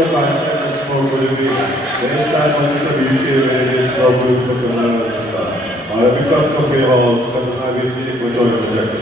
Antalya Başkent Spor Kulübü Beşiktaş Manisa Büyükşehir Belediyespor Kulübü takımları arasında Arabica Cafe House kadınlar birincilik maçı oynanacaktır.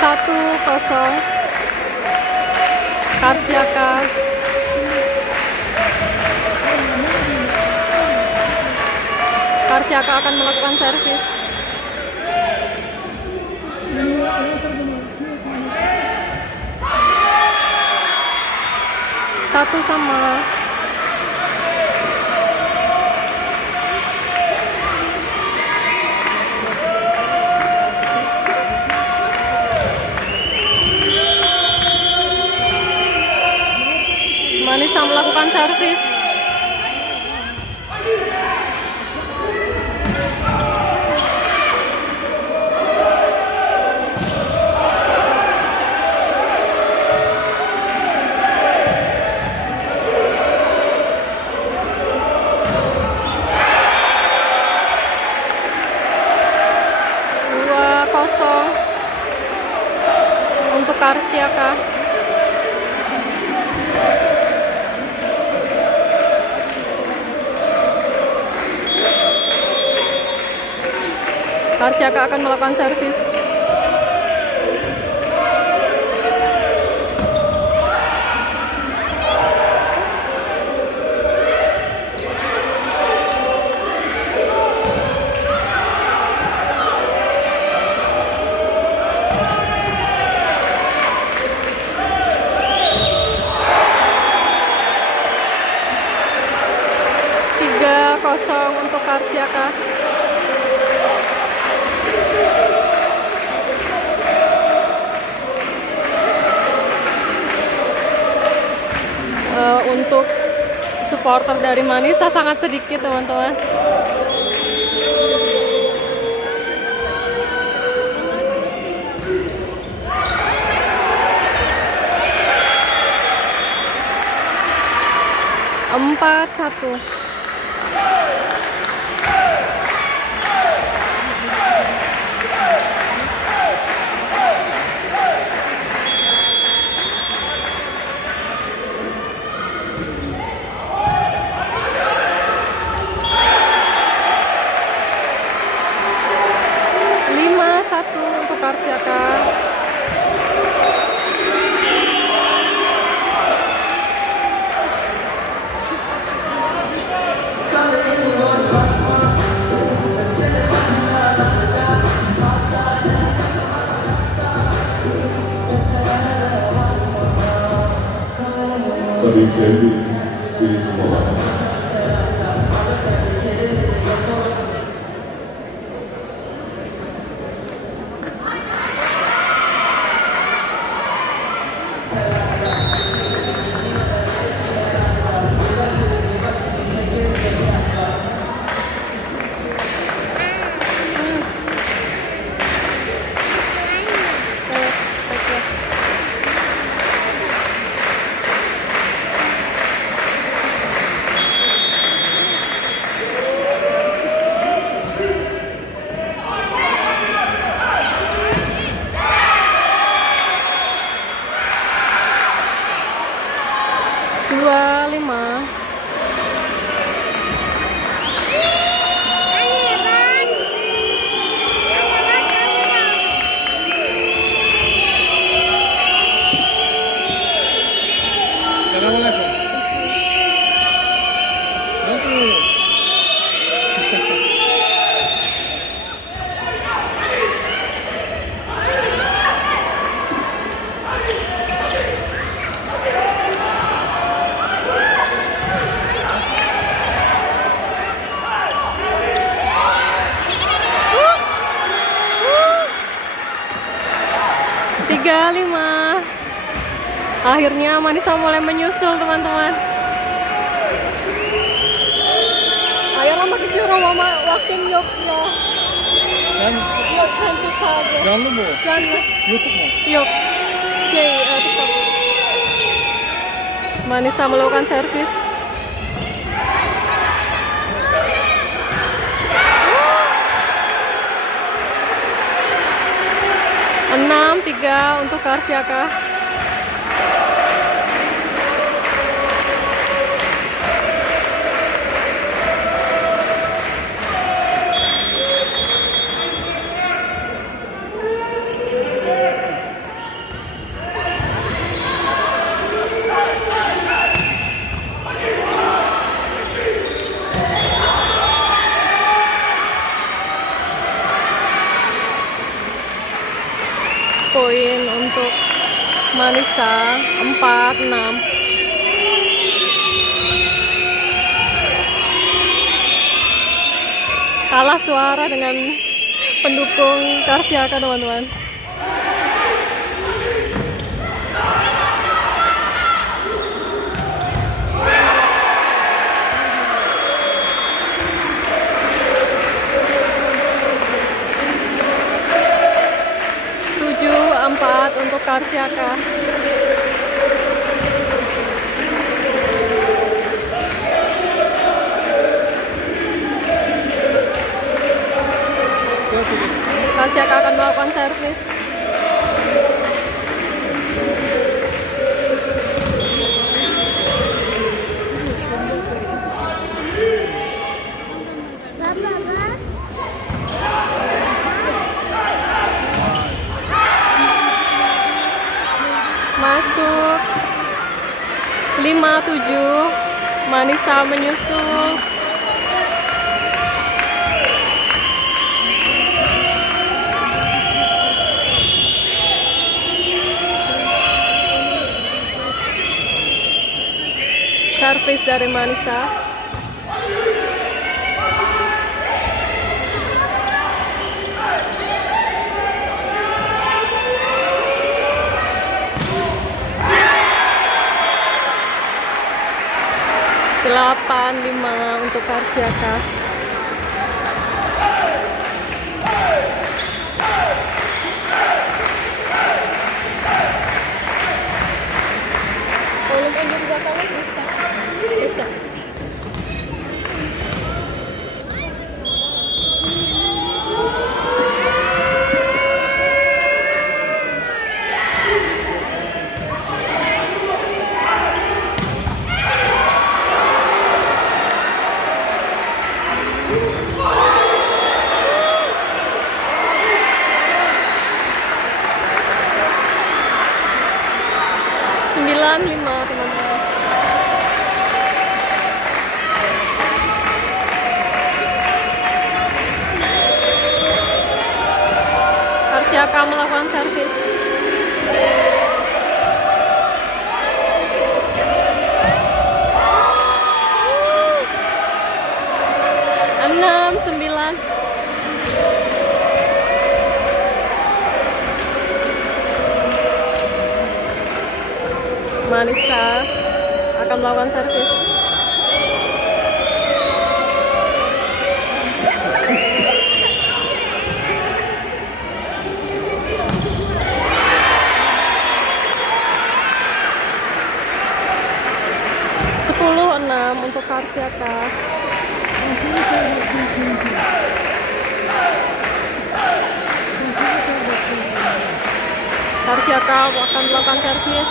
Satu kosong Karsiaka. Karsiaka akan melakukan servis. Satu sama. Manisa melakukan servis. Dua kosong untuk Karsiaka. Karsiaka akan melakukan servis. Tiga kosong untuk Karsiaka. Untuk supporter dari Manisa sangat sedikit, teman-teman. Empat satu. Untuk Karsiaka. Tabii ki bir olan. 5. Akhirnya Manisa mulai menyusul, teman-teman. Ayolah makisiro mama waktu yok ya. Dan Yok cantik saja. canlı mı? Canlı. YouTube mu? Yok. TikTok. Manisa melakukan servis. 6-3 untuk Karsiaka. Poin untuk Manisa 4-6. Kalah suara dengan pendukung Karsiaka, teman-teman. Untuk Karsiaka. Karsiaka akan melakukan servis. Masuk 5-7, Manisa menyusul. Servis dari Manisa. Delapan 5 untuk Karsiaka. Volume engine juga kalah bisa. Bisa. Lima, teman-teman. Karsiaka melakukan servis. Enam 9. Manisa akan melakukan servis. Sepuluh 6 untuk Karsiaka. Karsiaka akan melakukan servis.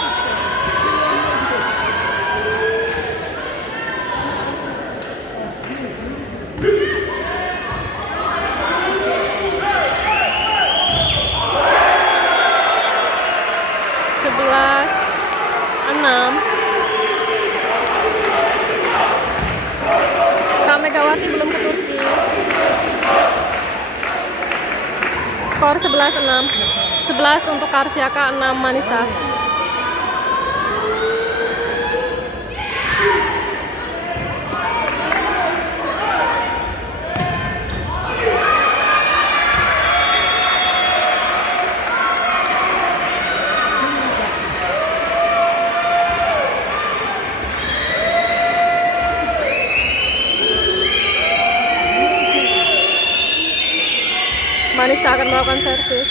Megawati belum ke Turki. Skor 11-6. 11 untuk Karsiaka, 6 Manisa. Manisa akan melakukan servis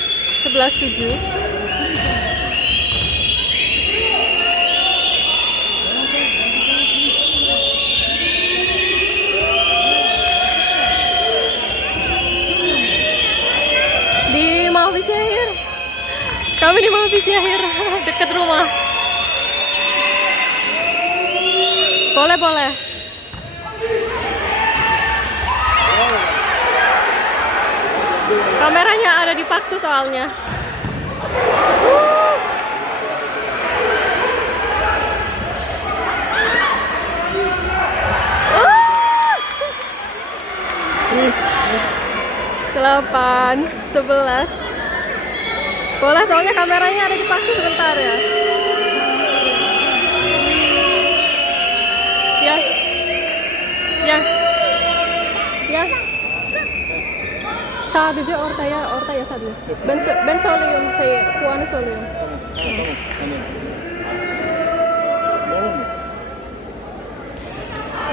11-7. Di Malvi Syahir. Kami di Malvi Syahir, dekat rumah. Boleh, boleh. Kameranya ada di Paksu soalnya. Delapan, 11. Boleh soalnya kameranya ada di Paksu sebentar ya. Ya. Ya. Ya. Sadu je orta ya sadu. Ben solium saya kuan solium.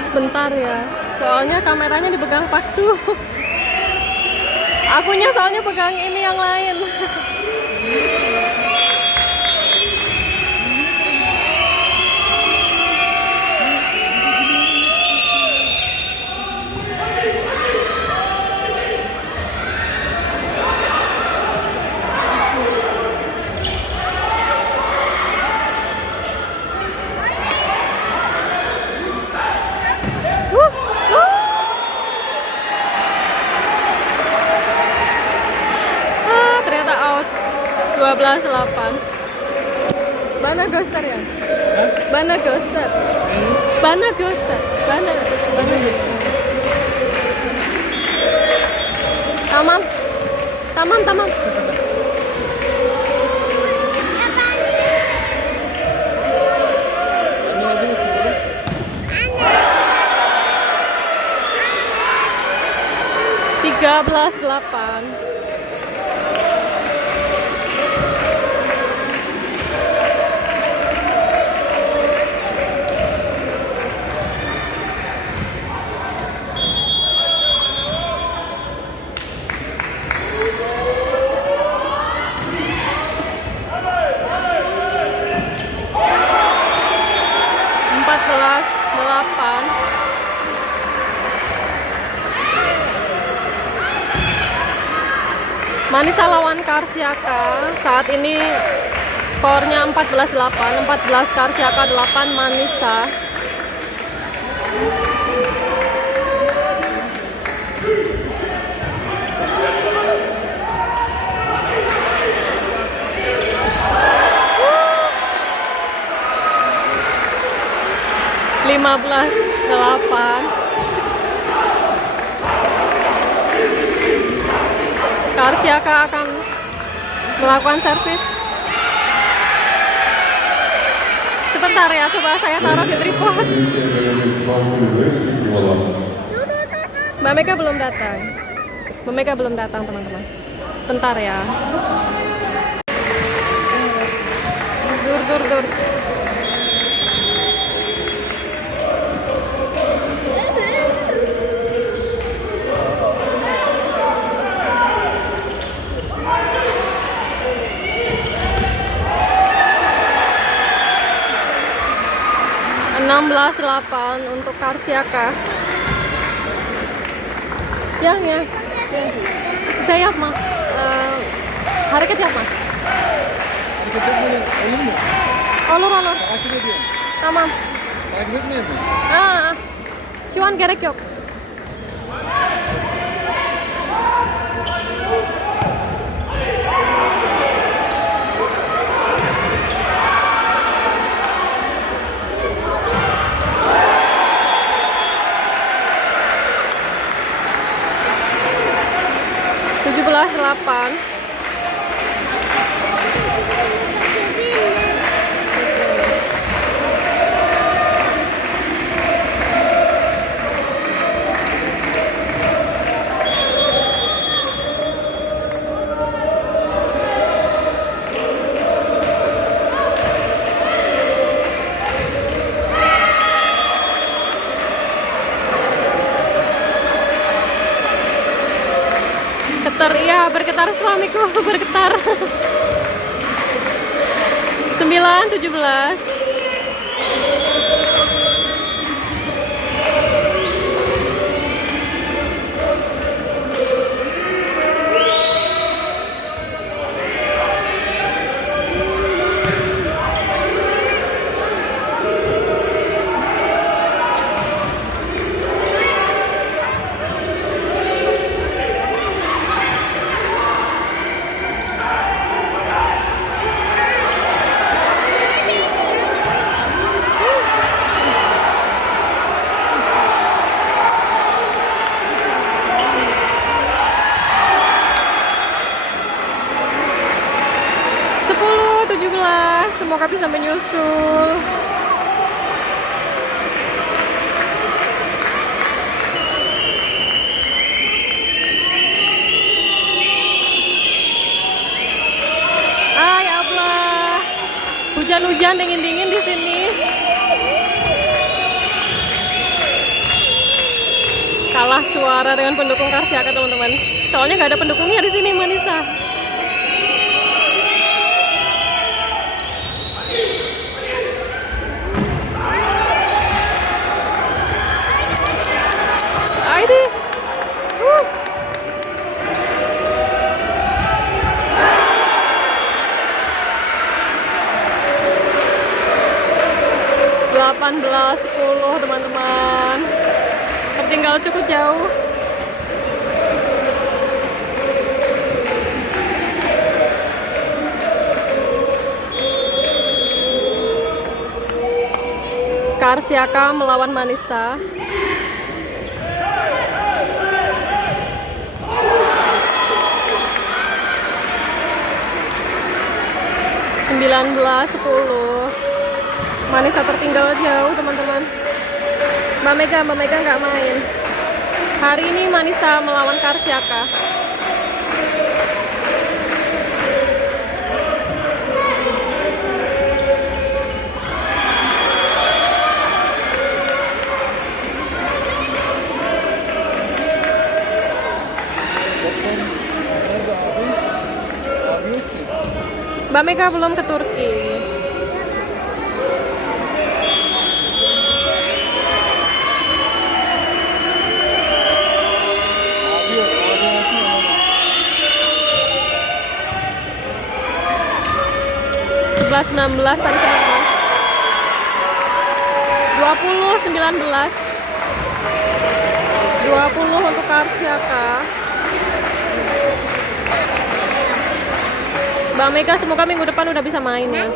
Sebentar ya. Soalnya kameranya dipegang Paksu. Akunya soalnya pegang ini yang lain. Ternyata out 12-8. Bana Ghoster ya? Bana Ghoster. Bana Ghoster. Bana Ghoster. Tamam. Tamam. Tiga belas 8. Manisa lawan Karsiaka. Saat ini skornya 14-8. 14 Karsiaka, 8 Manisa. Lima belas 8. Karsiaka akan melakukan servis. Sebentar ya, coba saya taruh di tripod. Mbak Mega belum datang. Mbak Mega belum datang, teman-teman. Sebentar ya. Dur. 16-8 untuk Karsiaka. Ya. Saya mah hareket ya mah. Olur. Tamam. Takip etmiyorsun. Şu an gerek yok. Belas 8. Bergetar, iya bergetar suamiku, bergetar. 9-17. Semoga bisa menyusul. Ya Allah, hujan-hujan dingin-dingin di sini. Kalah suara dengan pendukung Karsiaka teman-teman. Soalnya nggak ada pendukungnya di sini, Manisa. Aidi. 18-10 teman-teman. Tertinggal cukup jauh. Karsiaka melawan Manisa. Sembilan belas 10. Manisa tertinggal jauh teman-teman. Mbak Mega nggak main. Hari ini Manisa melawan Karsiaka. Mbak Mega belum ke Turki. Sebelas 19 tadi teman-teman. 20-19. 20 untuk Karsiaka. Mbak Mega semoga minggu depan udah bisa main ya. Nah,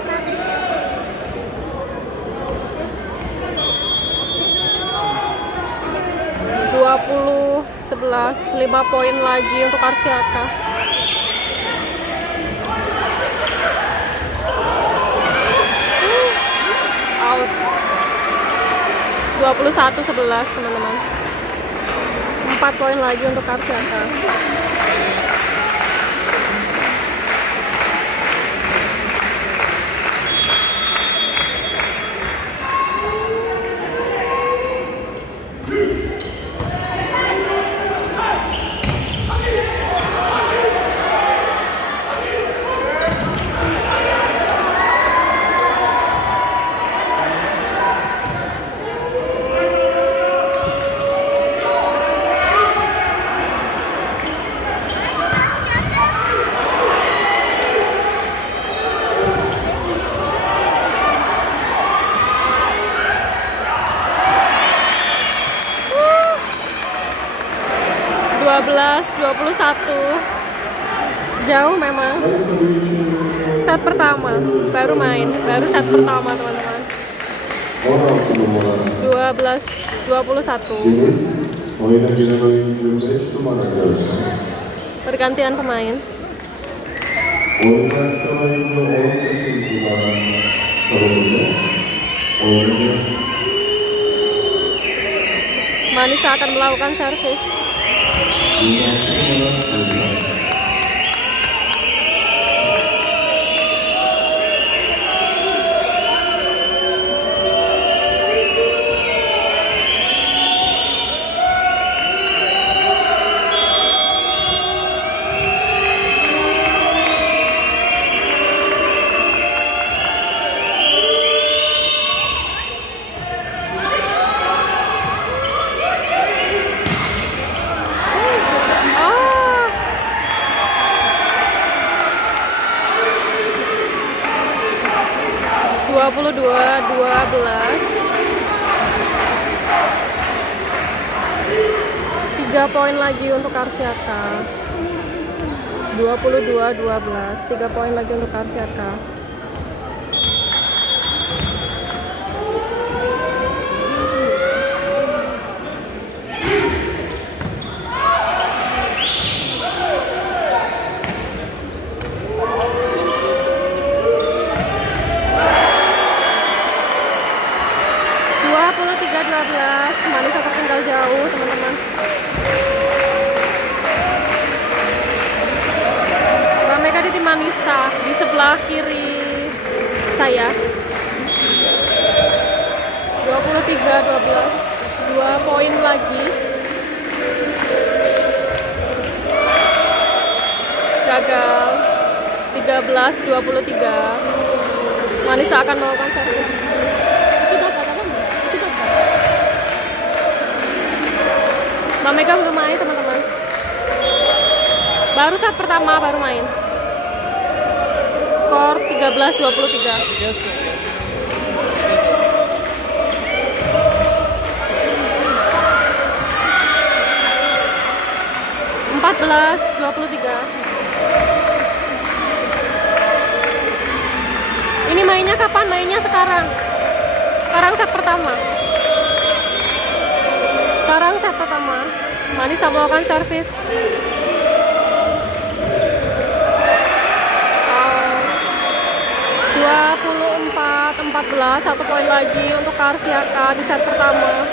20-11, 5 poin lagi untuk Karsiaka. Out. 21-11 teman-teman. 4 poin lagi untuk Karsiaka. Jauh memang. Set pertama baru main, baru set pertama teman-teman. 12-21. Pergantian pemain. Manisa akan melakukan servis. 22-12. 3 poin lagi untuk Karsiaka. 22-12. 3 poin lagi untuk Karsiaka. Manisa tertinggal jauh, teman-teman. Rameka di tim Manisa di sebelah kiri saya. 23-12. 2 poin lagi. Gagal. 13-23. Manisa akan melakukan servis. Mbak Mega belum main, teman-teman. Baru set pertama baru main. Skor 13-23. Yes, yes. 14-23. Ini mainnya kapan? Mainnya sekarang. Sekarang set pertama. Sekarang set pertama. Manisa melakukan servis. 24-14. 1 poin lagi untuk Karsiaka di set pertama.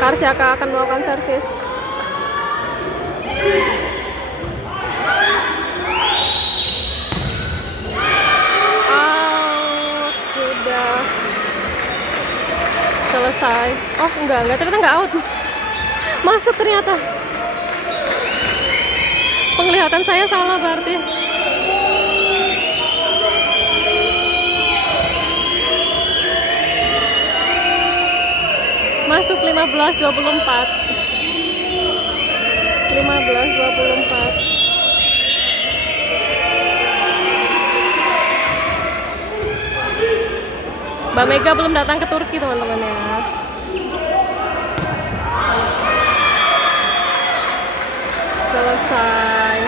Karsiaka akan melakukan servis. Sudah selesai. Oh enggak, ternyata enggak out. Masuk ternyata. Penglihatan saya salah berarti. Masuk 15-24. 15-24. Mbak Mega belum datang ke Turki, teman-teman ya. Selesai.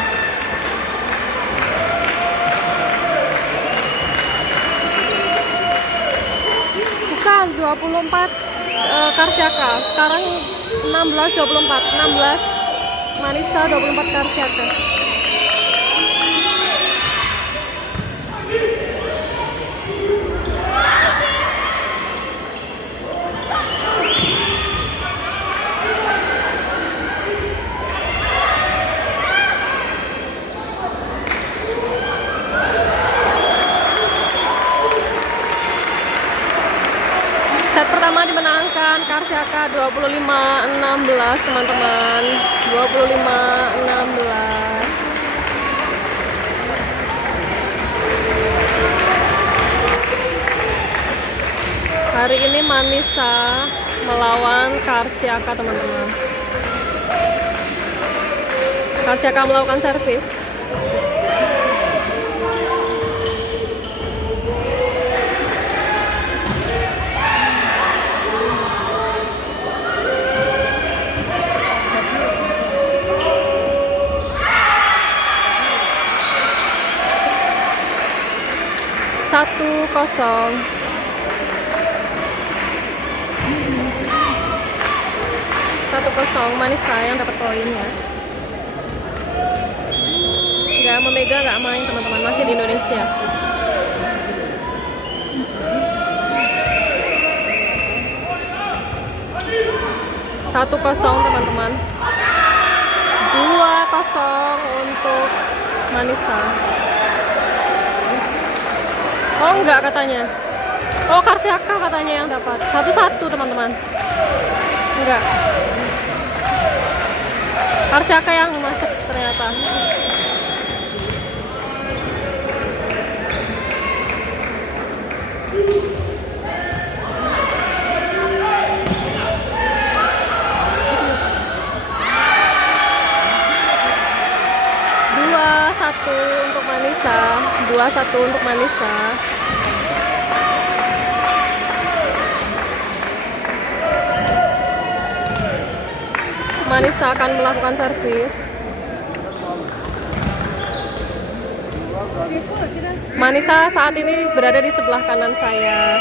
Bukan 24 Karsiaka. Sekarang 16-24. 16 Manisa, 24 Karsiaka. Set pertama dimenangkan Karsiaka 25-16, teman-teman. 25-16. Hari ini Manisa melawan Karsiaka, teman-teman. Karsiaka melakukan servis. Satu kosong. Manisa yang dapat poinnya. Nggak, Mega nggak main, teman-teman, masih di Indonesia. Satu kosong, teman-teman. 2-0 untuk Manisa. Oh enggak katanya. Oh Karsiaka katanya yang dapat. 1-1, teman-teman. Enggak. Karsiaka yang masuk ternyata. untuk Manisa. Manisa akan melakukan servis. Manisa saat ini berada di sebelah kanan saya.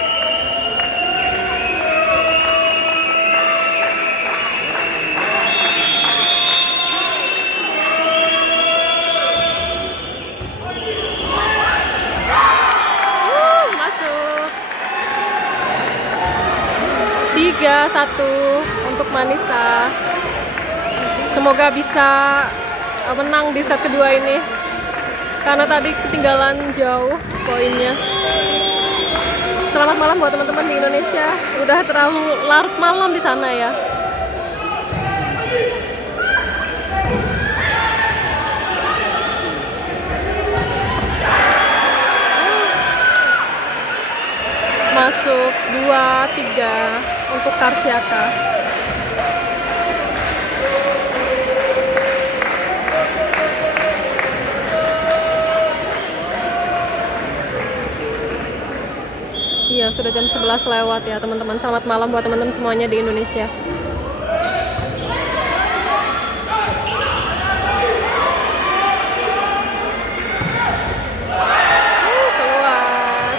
Masuk. 3-1 untuk Manisa. Semoga bisa menang di set kedua ini, karena tadi ketinggalan jauh poinnya. Selamat malam buat teman-teman di Indonesia. Udah terlalu larut malam di sana ya. Masuk 2-3 untuk Karsiaka. Iya, sudah jam 11 lewat ya teman-teman. Selamat malam buat teman-teman semuanya di Indonesia. Keluar.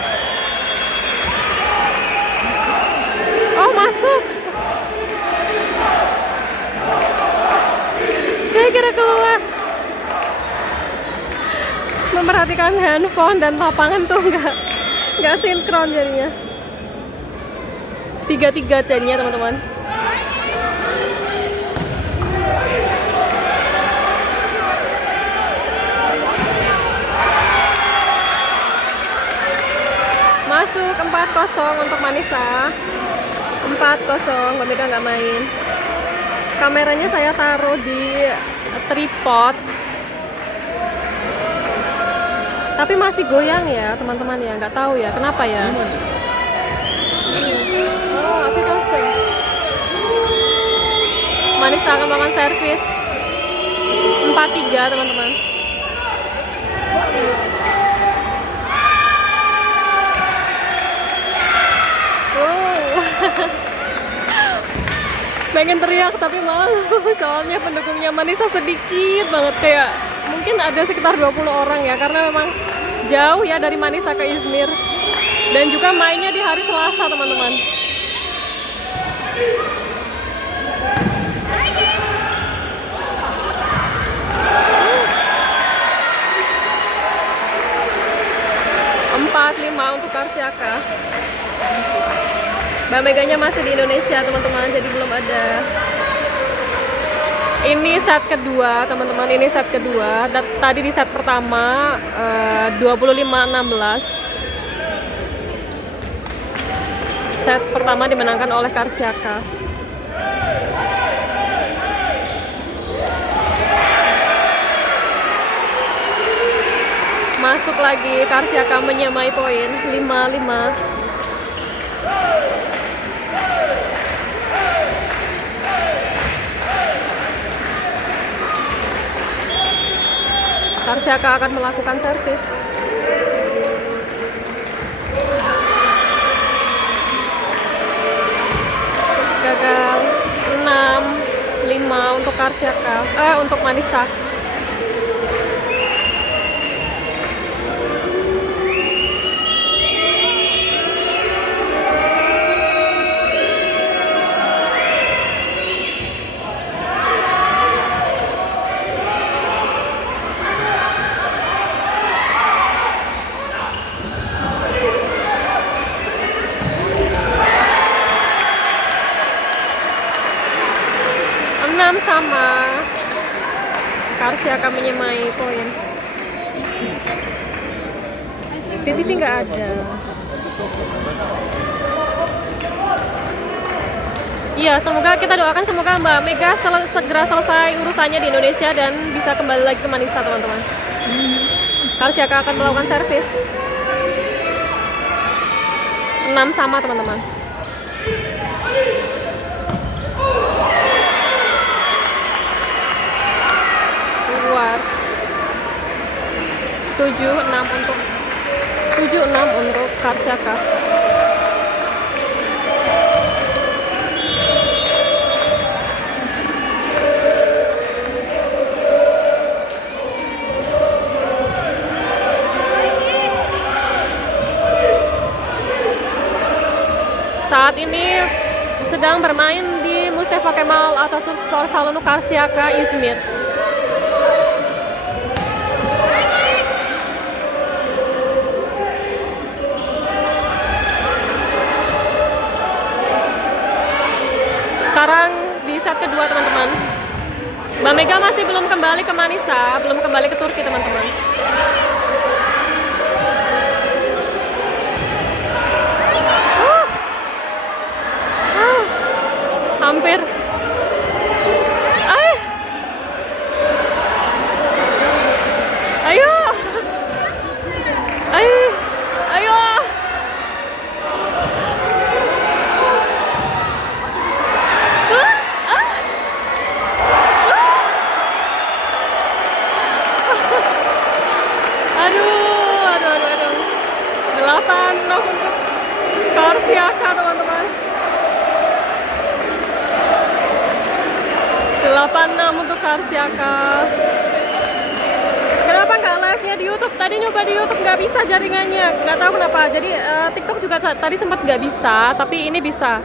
Oh, masuk. Saya kira keluar. Memperhatikan handphone dan lapangan tuh nggak sinkron jadinya. 3-3 jadinya teman-teman. Masuk 4-0 untuk Manisa. 4-0, Mbak Mega nggak main. Kameranya saya taruh di tripod, tapi masih goyang ya teman-teman ya, nggak tahu ya kenapa ya. Oh, aplikasi. Manisa akan melakukan servis 4-3 teman-teman. Pengen teriak tapi malu soalnya pendukungnya Manisa sedikit banget, kayak mungkin ada sekitar 20 orang ya, karena memang jauh ya dari Manisa ke Izmir, dan juga mainnya di hari Selasa teman-teman. Lima untuk Karsiaka. Mbak Meganya masih di Indonesia teman-teman, jadi belum ada. Ini set kedua teman-teman, ini set kedua. Tadi di set pertama 25-16. Set pertama dimenangkan oleh Karsiaka. Masuk lagi, Karsiaka menyamai poin 5-5. Karsiaka akan melakukan servis. Gagal. 6-5 untuk Karsiaka. Untuk Manisa. Sama Karsiaka menyamai poin. Di TV nggak ada. Iya, semoga kita doakan semoga Mbak Mega segera selesai urusannya di Indonesia dan bisa kembali lagi ke Manisa teman-teman. Karsiaka akan melakukan servis 6-sama teman-teman. Keluar 7-6 untuk 76 untuk Karsiaka. Saat ini sedang bermain di Mustafa Kemal Atatürk Spor Salonu Karsiaka, Izmir. Sekarang di set kedua, teman-teman. Mbak Mega masih belum kembali ke Manisa, belum kembali ke Turki, teman-teman. Hampir. Ayo. Ayo. Aduh. 8-0 untuk Karsiaka, teman-teman. 8-6 untuk Karsiaka. Kenapa nggak live-nya di YouTube? Tadi nyoba di YouTube nggak bisa jaringannya, nggak tahu kenapa. Jadi TikTok juga tadi sempat nggak bisa, tapi ini bisa.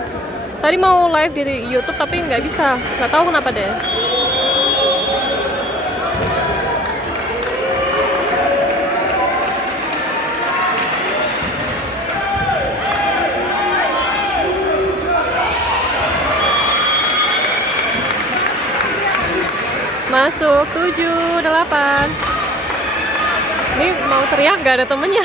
Tadi mau live di YouTube tapi nggak bisa, nggak tahu kenapa deh. Masuk 7-8. Ini mau teriak gak ada temennya.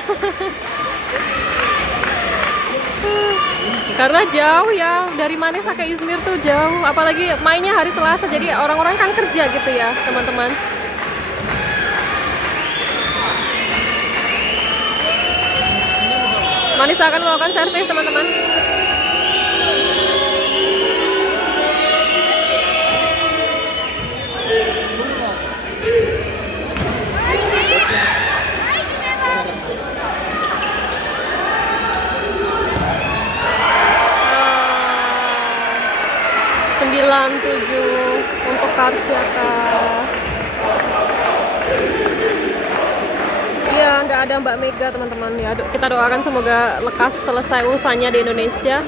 Karena jauh ya, dari Manisa ke Izmir tuh jauh. Apalagi mainnya hari Selasa, jadi orang-orang kan kerja gitu ya, teman-teman. Manisa akan melakukan servis, teman-teman. Untuk Karsiaka. Iya, nggak ada Mbak Mega, teman-teman. Ya, kita doakan semoga lekas selesai urusannya di Indonesia,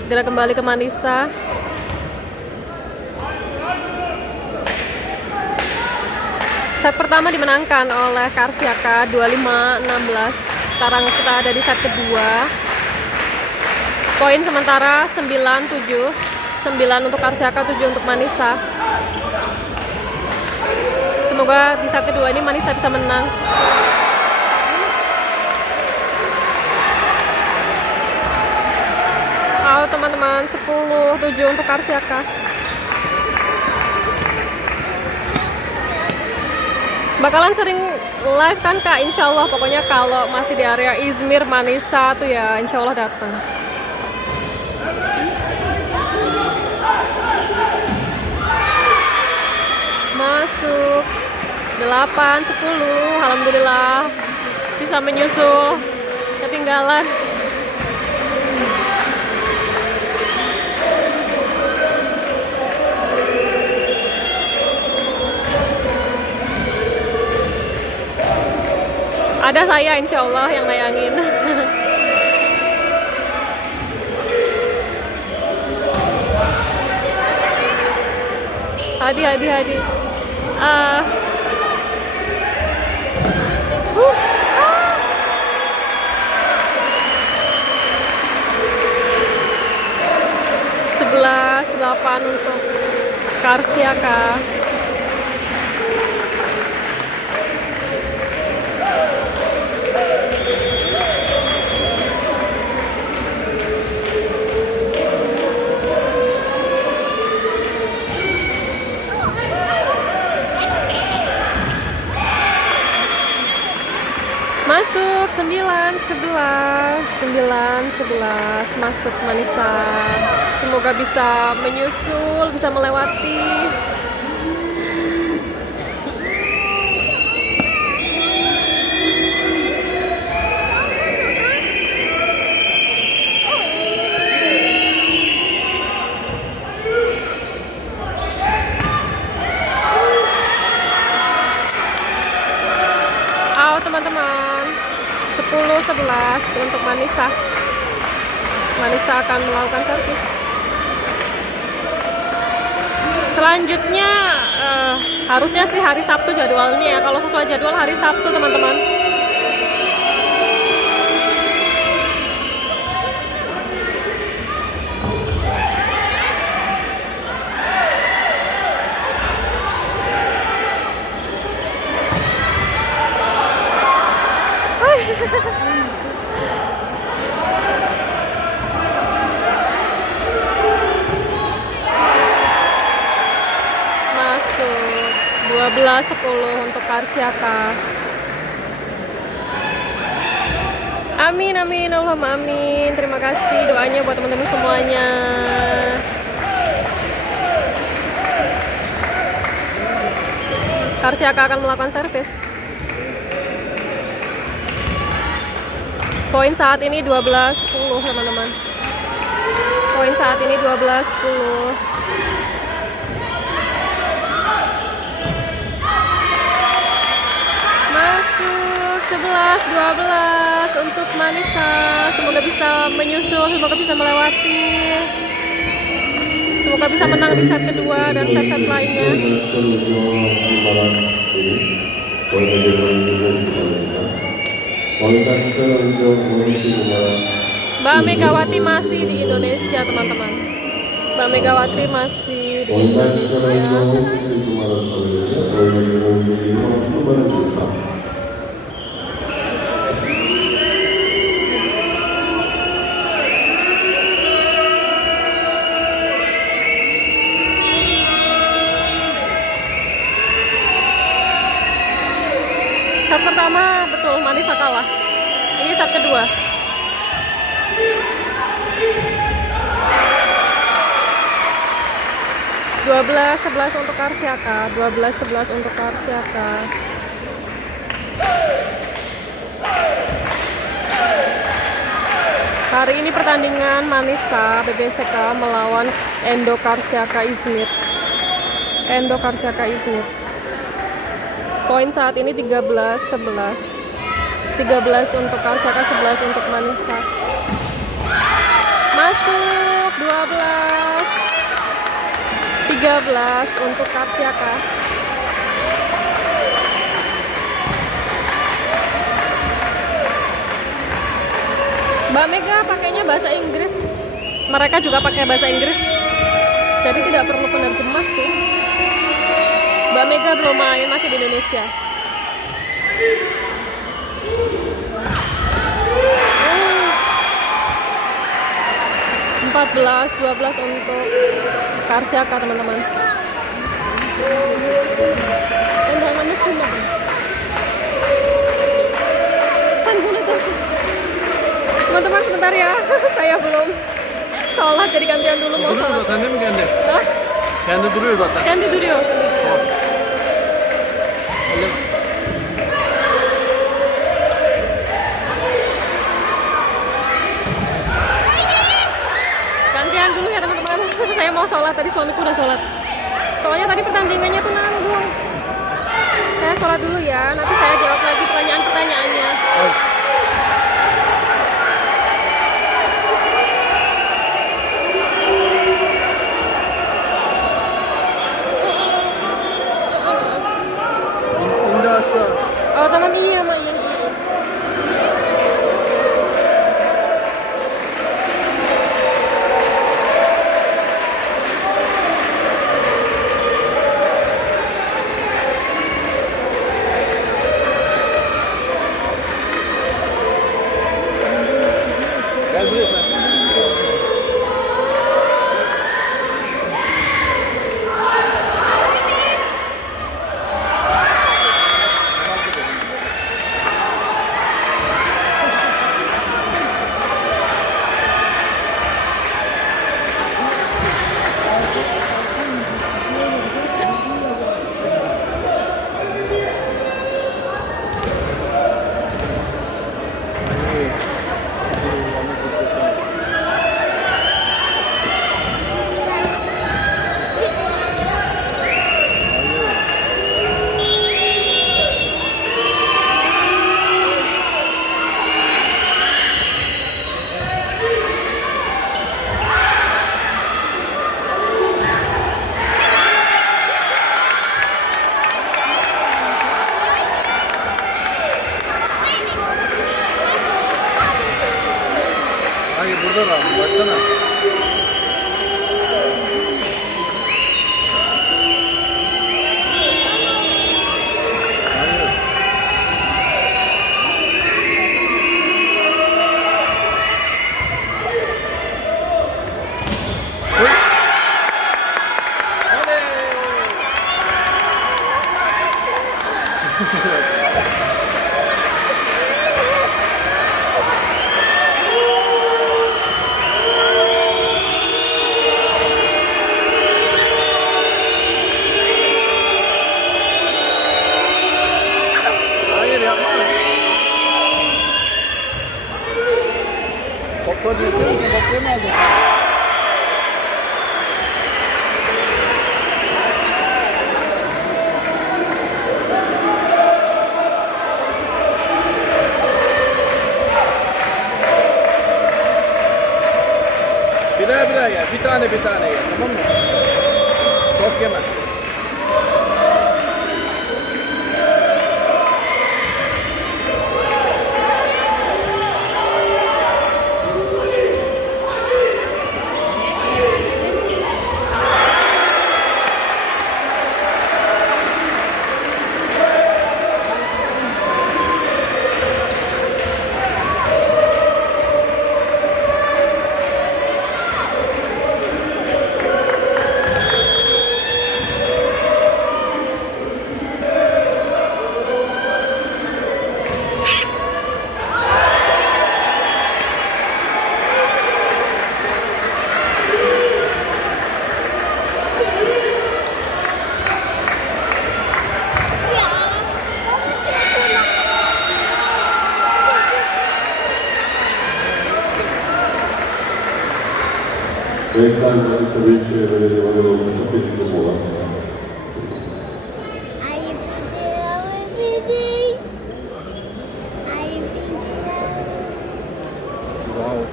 segera kembali ke Manisa. Set pertama dimenangkan oleh Karsiaka 25-16. Sekarang kita ada di set kedua. Poin sementara 9-7. 9 untuk Karsiaka, 7 untuk Manisa. Semoga di set kedua ini Manisa bisa menang. Teman-teman, 10-7 untuk Karsiaka. Bakalan sering live kan Kak? Insya Allah, pokoknya kalau masih di area Izmir, Manisa tuh ya insya Allah datang. Masuk 8-10. Alhamdulillah bisa menyusul ketinggalan. Ada saya insya Allah yang nayangin. Hadi. 11-8 untuk Karsiaka. Masuk 9-11 masuk Manisa. Semoga bisa menyusul, bisa melewati. 11 untuk Manisa. Manisa akan melakukan servis. Selanjutnya harusnya sih hari Sabtu jadwalnya ya. Kalau sesuai jadwal hari Sabtu teman-teman. Masuk 12-10 untuk Karsiaka. Amin amin Allahumma amin. Terima kasih doanya buat teman-teman semuanya. Karsiaka akan melakukan servis. Poin saat ini 12-10 teman-teman. Poin saat ini 12-10. Masuk 11-12 untuk Manisa. Semoga bisa menyusul, semoga bisa melewati. Semoga bisa menang di set kedua dan set-set lainnya. Mbak Megawati masih di Indonesia teman-teman. Mbak Megawati masih di Indonesia. Set pertama betul Manisa kalah. Ini set kedua. Belas 11 untuk Karsiaka. 12-11 untuk Karsiaka. Hari ini pertandingan Manisa BBSK melawan Endo Karsiaka Izmir. Endo Karsiaka Izmir. Poin saat ini 13-11. 13 untuk Karsiaka, 11 untuk Manisa. Masuk 12. 13 untuk Karsiaka. Mbak Mega pakainya bahasa Inggris. Mereka juga pakai bahasa Inggris. Jadi tidak perlu penerjemah sih. Mbak Mega belum main, masih di Indonesia. 14-12 untuk Karsiaka teman-teman. Teman-teman sebentar ya, saya belum sholat jadi gantian dulu mau sholat. Hah? Kendi duruyor zaten. Kendi duruyor. Gantian dulu ya teman-teman. Saya mau sholat, tadi suamiku udah sholat. Soalnya tadi pertandingannya tuh nanggung. Saya sholat dulu ya, nanti saya jawab lagi pertanyaan-pertanyaannya. Oh teman iya mak iya. Gel buraya sen. Şurada baksana. Hayır. Oy. Hayır yapma. Popcorn yesene, popcorn mu aldın? Birer gel. Bir tane gel. Tamam mı? Çok yeme. Renkler Manisa Büyükşehir Belediye Voleybol Takımı teknik mola. Wow.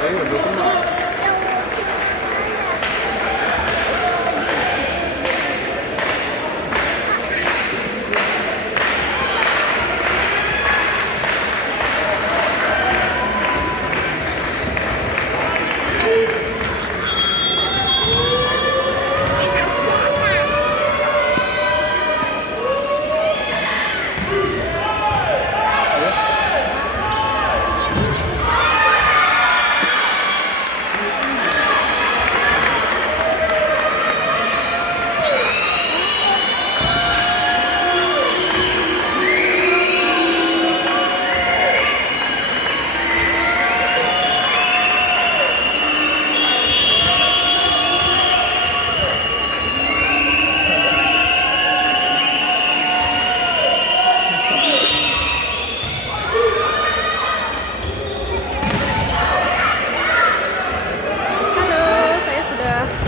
Hayır dokunma.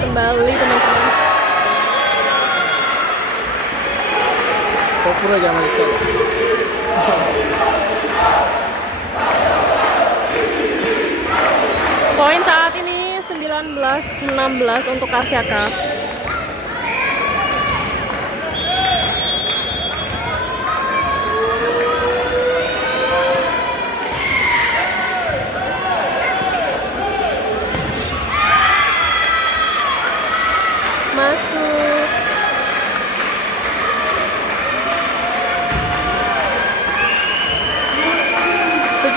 Kembali teman-teman. Popcorn jangan dicoba. Poin saat ini 19-16 untuk Karsiaka. Masuk.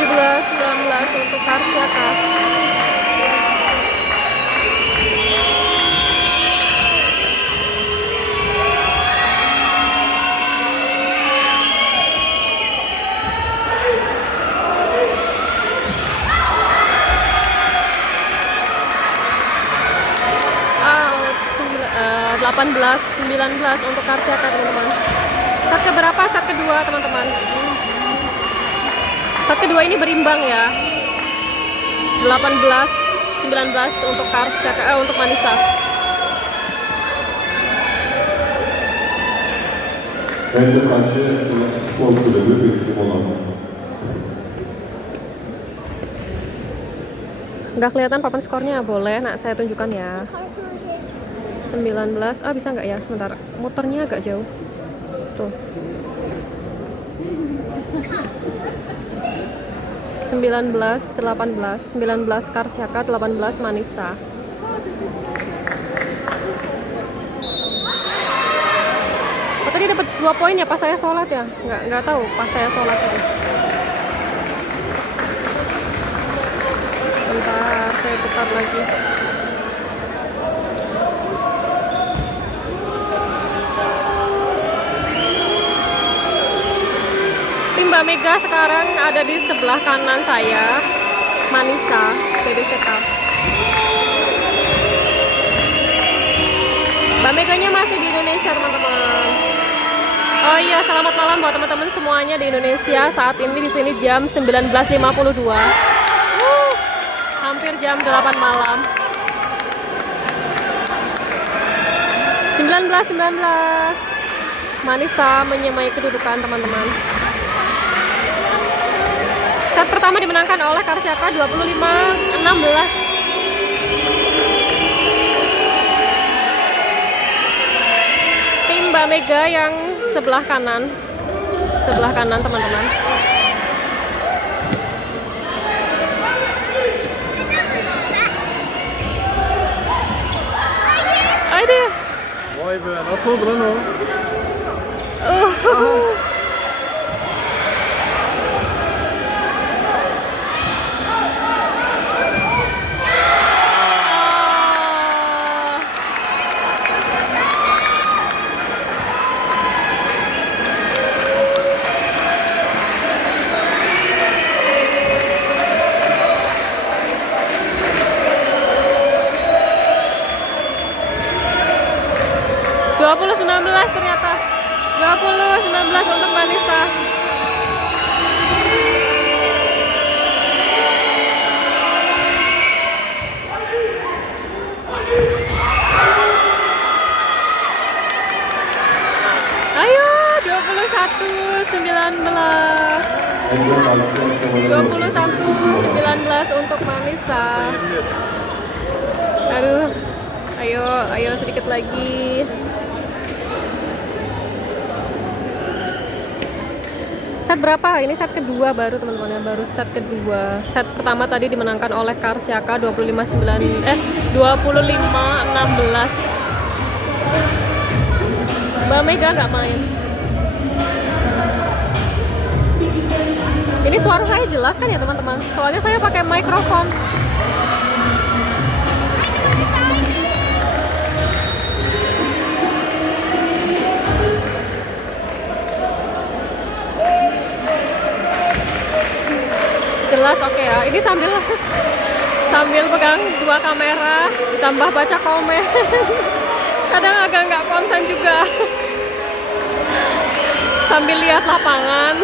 Belas 19 untuk Karsiaka. Out 18-19 untuk Karsiaka teman-teman. Set keberapa? Set kedua teman-teman. Set kedua ini berimbang ya. 18-19 untuk Karsiaka, untuk Manisa. hem de karşı spor kulübü bir tim olan. Nggak kelihatan papan skornya, boleh nak saya tunjukkan ya. 19, bisa nggak ya, sebentar, muternya agak jauh tuh. 19, 18, 19 Karsiaka, 18 Manisa. Oh, tadi dapat 2 poin ya pas saya sholat ya? Nggak tahu pas saya sholat tadi. Bentar, saya putar lagi. Tim Mbak Mega sekarang ada di sebelah kanan saya, Manisa, PDC Cup. Mbak Meganya masih di Indonesia, teman-teman. Oh iya, selamat malam buat teman-teman semuanya di Indonesia. Saat ini di sini jam 19.52. Hampir jam 8 malam. 19 Manisa menyamai kedudukan, teman-teman. Set pertama dimenangkan oleh Karsiaka 25-16. Tim Mbak Mega yang sebelah kanan teman-teman. Ayo. Vay be, nasıl oldu lan o? Ternyata 20-19 untuk Manisa. Ayo 21-19 untuk Manisa. Aduh, ayo sedikit lagi. Set berapa? Ini set kedua baru, teman-teman ya, baru set kedua. Set pertama tadi dimenangkan oleh Karsiaka 25-16. Mbak Mega nggak main. Ini suara saya jelas kan ya, teman-teman? Soalnya saya pakai mikrofon. Jelas, oke ya. Ini sambil pegang 2 kamera, ditambah baca komen. Kadang agak nggak konsen juga. Sambil lihat lapangan.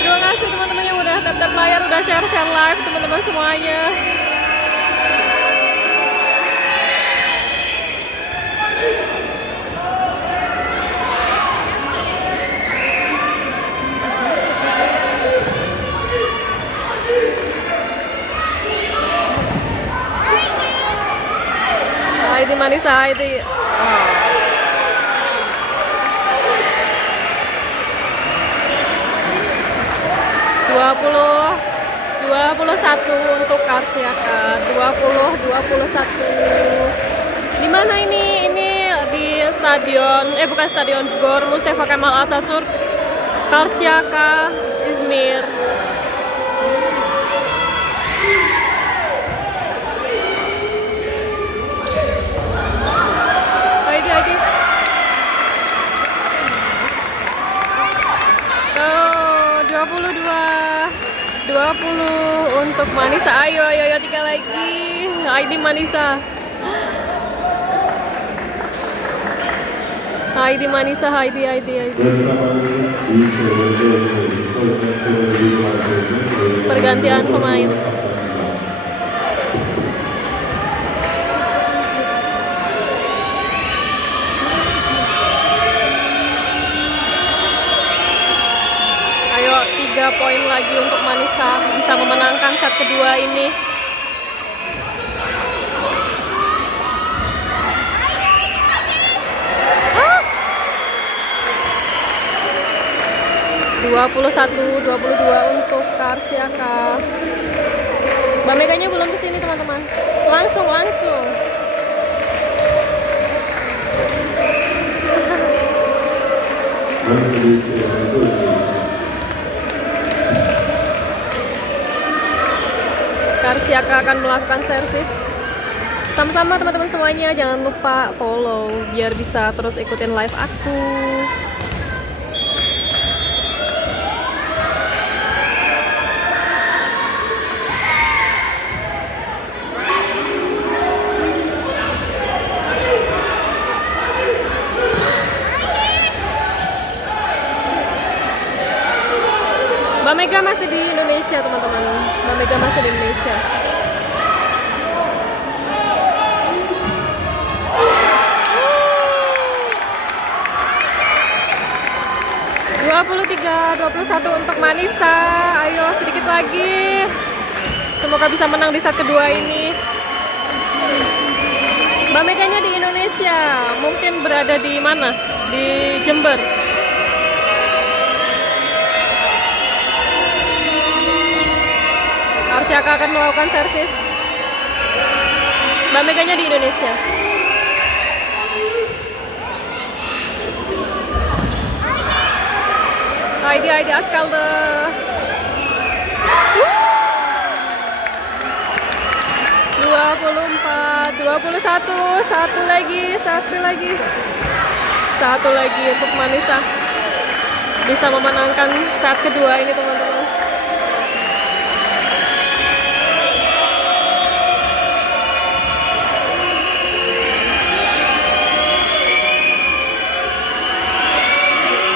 Terima kasih teman-teman yang udah tap layar, udah share live, teman-teman semuanya. Di Manisa itu 21 untuk Karsiaka, 20-21. Di mana ini? Ini di stadion, bukan stadion, Gor Mustafa Kemal Atatürk, Karsiaka, Izmir. Oh, 20 untuk Manisa. Ayo 3 lagi. ID Manisa. ID Manisa, ID. Pergantian pemain. set kedua ini. Ah! 21-22 untuk Karsiaka. Mbak Meganya belum kesini teman-teman. Langsung. Karsiaka akan melakukan servis. Sama-sama teman-teman semuanya, jangan lupa follow biar bisa terus ikutin live aku. Mbak Mega masih di Indonesia teman-teman. Mbak Mega masih di Indonesia. (23-21) untuk Manisa. Ayo sedikit lagi. Semoga bisa menang di set kedua ini. Mbak Meganya di Indonesia. Mungkin berada di mana? Di Jember. Karsiaka akan melakukan servis. Mbak Meganya di Indonesia. Heidi Askalde. 24-21. Satu lagi untuk Manisa. Bisa memenangkan set kedua ini teman-teman.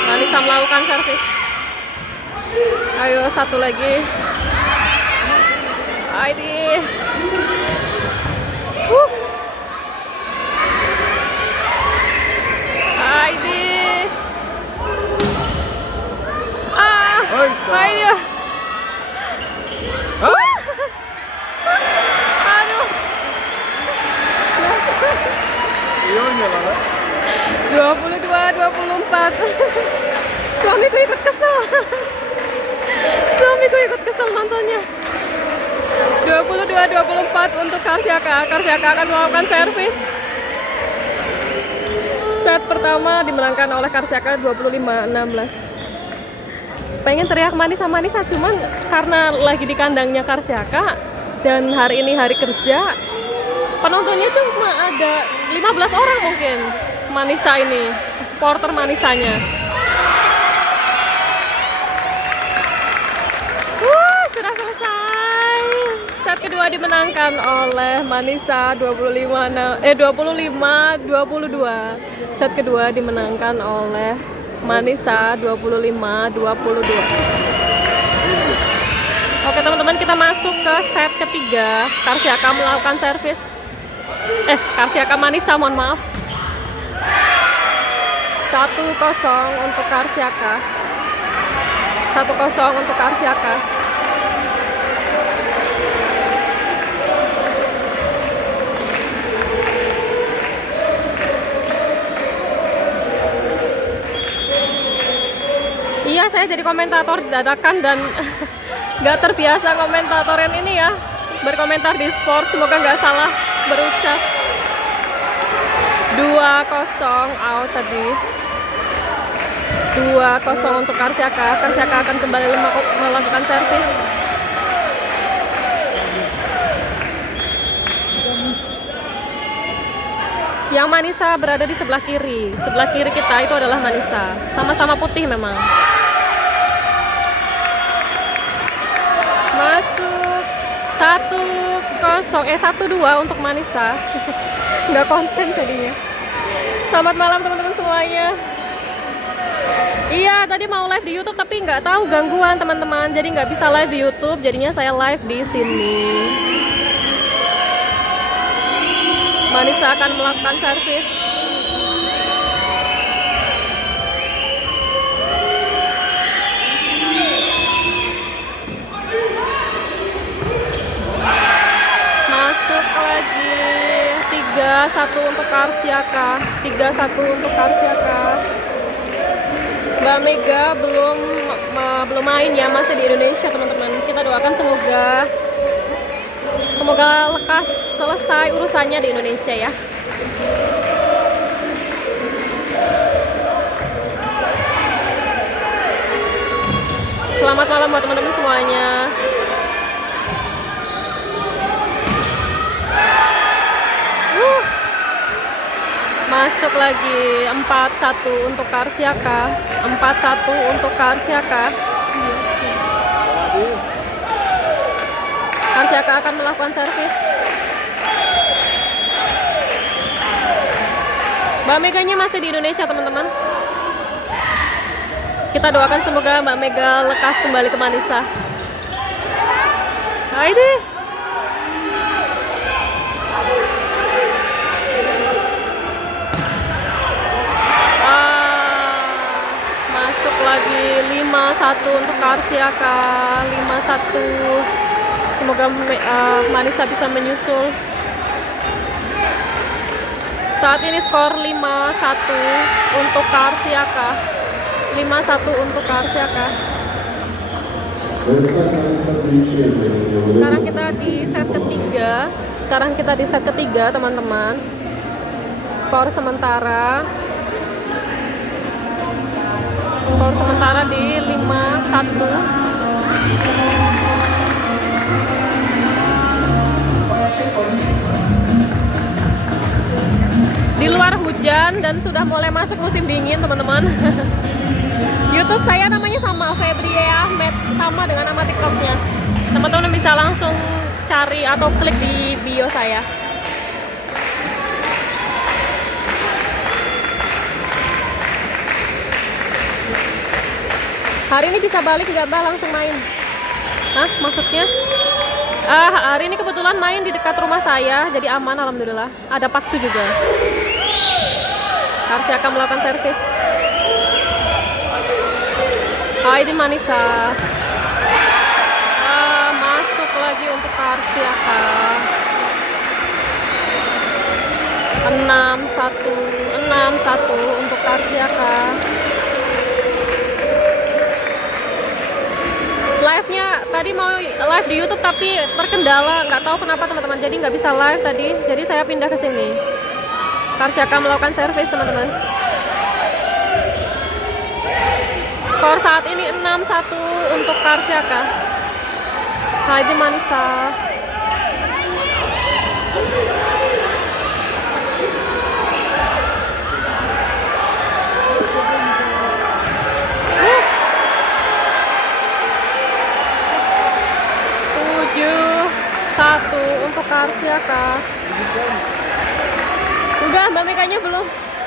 Manisa melakukan servis. Ayo satu lagi. Heidi. Heidi. Heidi. Aduh. 22-24. Suamiku ikut kesel. Nontonnya. 22-24 untuk Karsiaka. Karsiaka akan melakukan servis. Set pertama dimenangkan oleh Karsiaka 25-16. Pengen teriak Manisa, cuman karena lagi di kandangnya Karsiaka dan hari ini hari kerja, penontonnya cuma ada 15 orang mungkin. Manisa ini, supporter Manisanya. Sudah selesai. Set kedua dimenangkan oleh Manisa 25-22. Set kedua dimenangkan oleh Manisa 25-22. Oke teman-teman, kita masuk ke set ketiga. Karsiaka melakukan servis. Karsiaka Manisa, mohon maaf. 1-0 untuk Karsiaka. 1-0 untuk Karsiaka. Iya, saya jadi komentator dadakan dan nggak terbiasa komentator yang ini ya, berkomentar di sport. Semoga nggak salah berucap. 2-0 out tadi. 2-0 untuk Karsiaka. Karsiaka akan kembali melakukan servis. Yang Manisa berada di sebelah kiri. Sebelah kiri kita itu adalah Manisa. Sama-sama putih memang. Masuk 1-2 untuk Manisa. Nggak konsen jadinya. Selamat malam teman-teman semuanya. Iya, tadi mau live di YouTube tapi nggak tahu gangguan teman-teman, jadi nggak bisa live di YouTube. Jadinya saya live di sini. Manisa akan melakukan servis. lagi. 3-1 untuk Karsiaka. 3-1 untuk Karsiaka. Mbak Mega belum main ya, masih di Indonesia teman-teman. Kita doakan semoga lekas selesai urusannya di Indonesia ya. Selamat malam buat teman-teman semuanya. Masuk lagi 4-1 untuk Karsiaka. 4-1 untuk Karsiaka. Karsiaka akan melakukan servis. Mbak Meganya masih di Indonesia teman-teman. Kita doakan semoga Mbak Mega lekas kembali ke Manisa. Hai deh. Masuk lagi 5-1 untuk Karsiaka. 5-1. Semoga Manisa bisa menyusul. Saat ini skor 5-1 untuk Karsiaka. 5-1 untuk Karsiaka. Sekarang kita di set ketiga. Teman-teman. Skor sementara di 5-1. Di luar hujan dan sudah mulai masuk musim dingin teman-teman. YouTube saya namanya sama, Febri Ahmed, sama dengan nama TikToknya. Teman-teman bisa langsung cari atau klik di bio saya. Hari ini bisa balik nggak Mbak langsung main? Hah? Maksudnya? Hari ini kebetulan main di dekat rumah saya, jadi aman alhamdulillah. Ada Paksu juga. Karsia akan melakukan servis. Ini Manisa. Masuk lagi untuk Karsiaka. 6-1 untuk Karsiaka. Live-nya tadi mau live di YouTube tapi terkendala, nggak tahu kenapa teman-teman. Jadi nggak bisa live tadi. Jadi saya pindah ke sini. Karsiaka melakukan servis teman-teman. Skor saat ini 6-1 untuk Karsiaka. Ini Manisa. Satu untuk Karsiaka. Enggak, Mbak Meganya belum.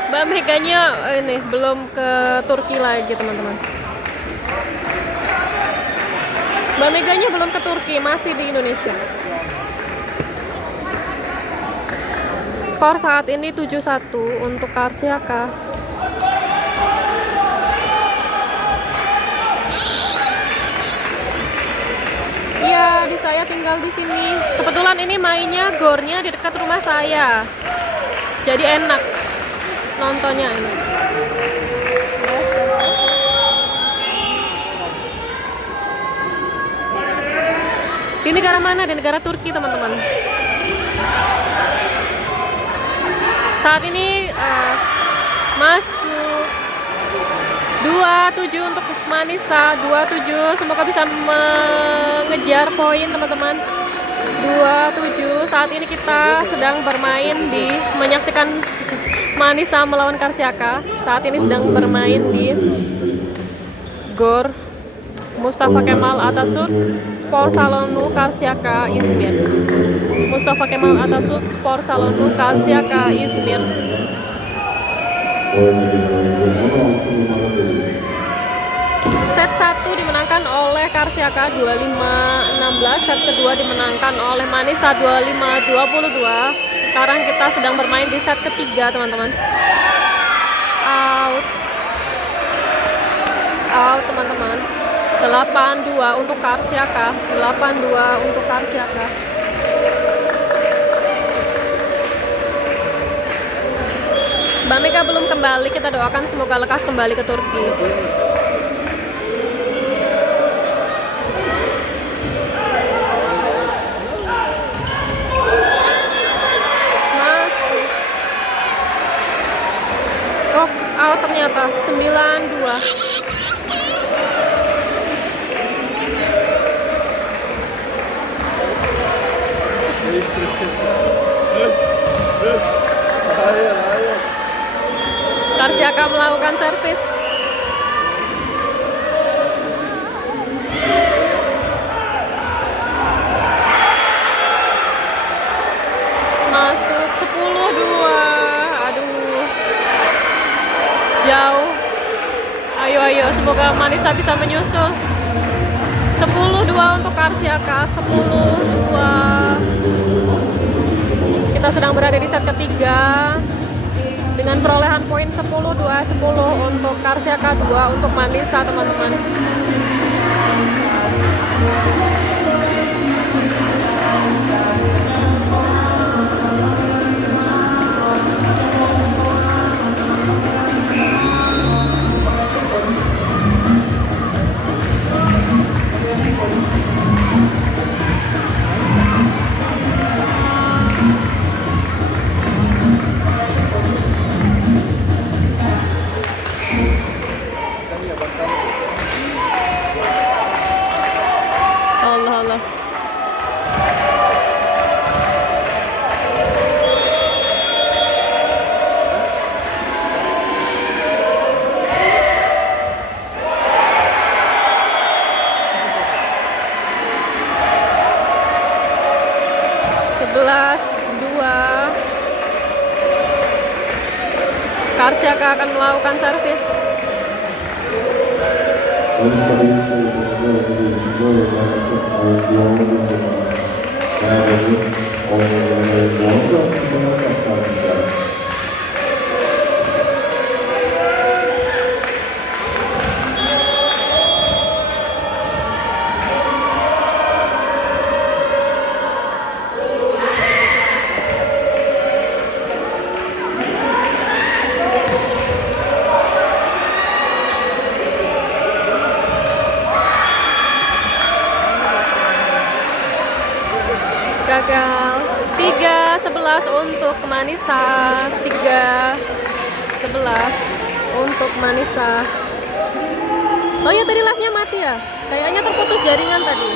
Mbak Meganya ini belum ke Turki lagi teman-teman. Mbak Meganya belum ke Turki, masih di Indonesia. Skor saat ini 7-1 untuk Karsiaka. Iya, di saya tinggal di sini. Kebetulan ini mainnya gornya di dekat rumah saya. Jadi enak nontonnya ini. Di negara mana? Di negara Turki, teman-teman. Saat ini masuk 27 untuk Manisa. 27, semoga bisa mengejar poin teman-teman. 27. Saat ini kita sedang bermain menyaksikan Manisa melawan Karsiaka. Saat ini sedang bermain di Gor Mustafa Kemal Atatürk Spor Salonu Karsiaka Izmir. Mustafa Kemal Atatürk Spor Salonu Karsiaka Izmir. Set 1 dimenangkan oleh Karsiaka 25-16. Set kedua dimenangkan oleh Manisa 25-22. Sekarang kita sedang bermain di set ketiga teman-teman. Out teman-teman. 8-2 untuk Karsiaka. 8-2 untuk Karsiaka. Mbak Mega belum kembali, kita doakan semoga lekas kembali ke Turki. Masuk. Oh, out ternyata 9-2. Hayır. Karsiaka melakukan servis. Masuk 10-2. Aduh. Jauh. Ayo, semoga Manisa bisa menyusul. 10-2 untuk Karsiaka. 10-2. Kita sedang berada di set ketiga dengan perolehan poin 10-2-10 untuk Karsiaka, 2 untuk Manisa, teman-teman. Allah. Karsiaka akan melakukan servis. Gagal. 3-11 untuk Manisa. 3-11 untuk Manisa. Oh ya, tadi live-nya mati ya? Kayaknya terputus jaringan tadi.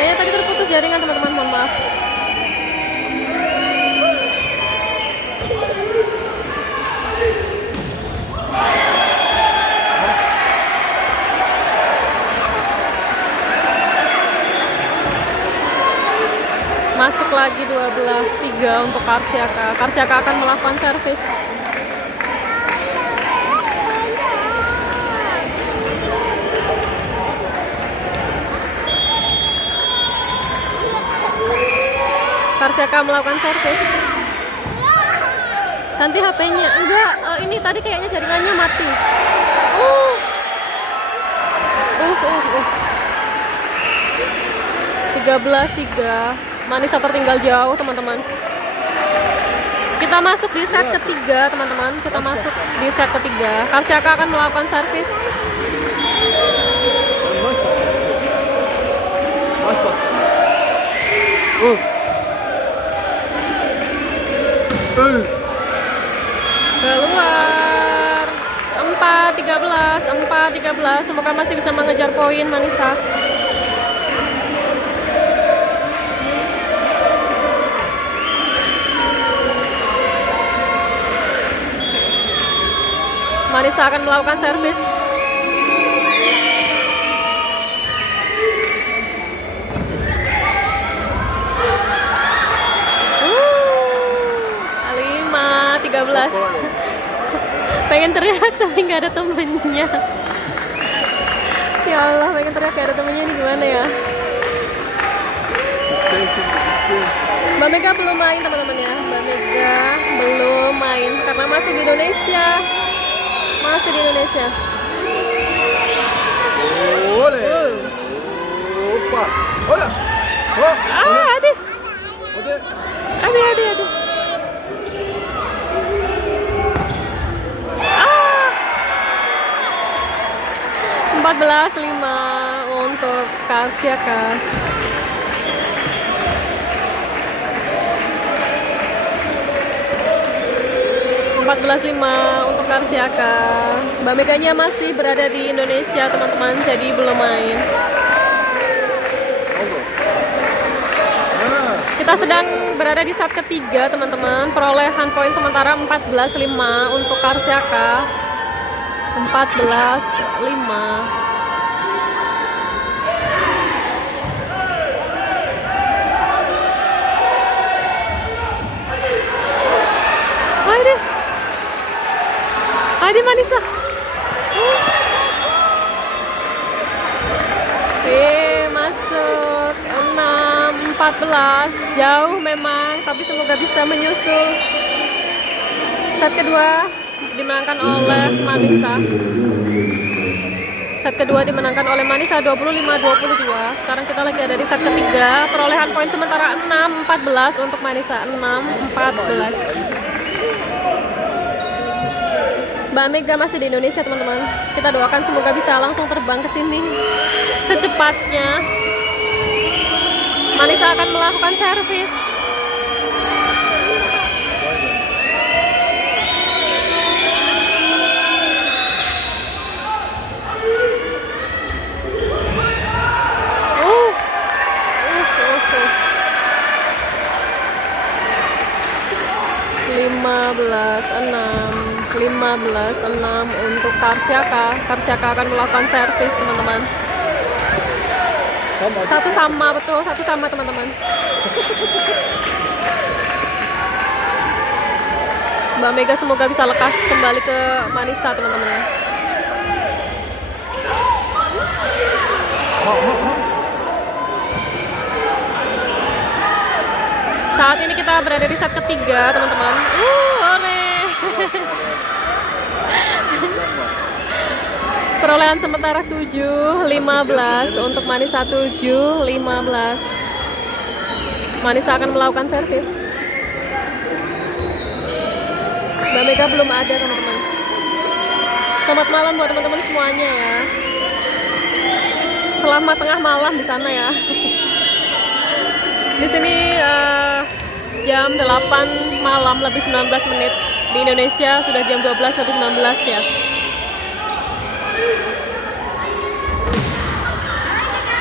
Kayaknya tadi terputus jaringan, teman-teman. Mohon maaf. Masuk lagi 12-3 untuk Karsiaka. Karsiaka akan melakukan servis. Karsiaka melakukan servis. Nanti HP-nya enggak, ini tadi kayaknya jaringannya mati. 13-3. Manisa tertinggal jauh, teman-teman. Kita masuk di set ketiga, teman-teman. Kita masuk di set ketiga. Karsiaka akan melakukan servis. Keluar. 4-13. Semoga masih bisa mengejar poin Manisa. Manisa akan melakukan servis. Lima, 13. Pengen teriak tapi nggak ada temennya. Ya Allah, pengen teriak nggak ada temennya, ini gimana ya? Mbak Mega belum main, teman-teman ya. Mbak Mega belum main karena masih di Indonesia. Masih di Indonesia. Opa. Hola. Aduh. 14-5 untuk Karsiaka. untuk Karsiaka. Mbak Meganya masih berada di Indonesia teman-teman, jadi belum main. Kita sedang berada di set ketiga teman-teman. Perolehan poin sementara 14-5 untuk Karsiaka. 14-5. Ayo Manisa. Masuk 6-14. Jauh memang, tapi semoga bisa menyusul. Set kedua dimenangkan oleh Manisa. Set kedua dimenangkan oleh Manisa 25-22. Sekarang kita lagi ada di set ketiga. Perolehan poin sementara 6-14 untuk Manisa. 6-14. Mbak Mega masih di Indonesia teman-teman. Kita doakan semoga bisa langsung terbang ke sini secepatnya. Manisa akan melakukan servis. Lima belas enam untuk Karsiaka. Karsiaka akan melakukan servis teman-teman. Satu sama, betul, satu sama teman-teman. Mbak Mega semoga bisa lekas kembali ke Manisa teman-teman ya. Saat ini kita berada di set ketiga teman-teman. Oleh. Perolehan sementara 7-15 untuk Manisa. 7-15. Manisa akan melakukan servis. Mbak Mega belum ada teman-teman. Selamat malam buat teman-teman semuanya ya. Selamat tengah malam di sana ya. Di sini jam 8 malam lebih 19 menit. Di Indonesia sudah jam 12 lebih 19 ya.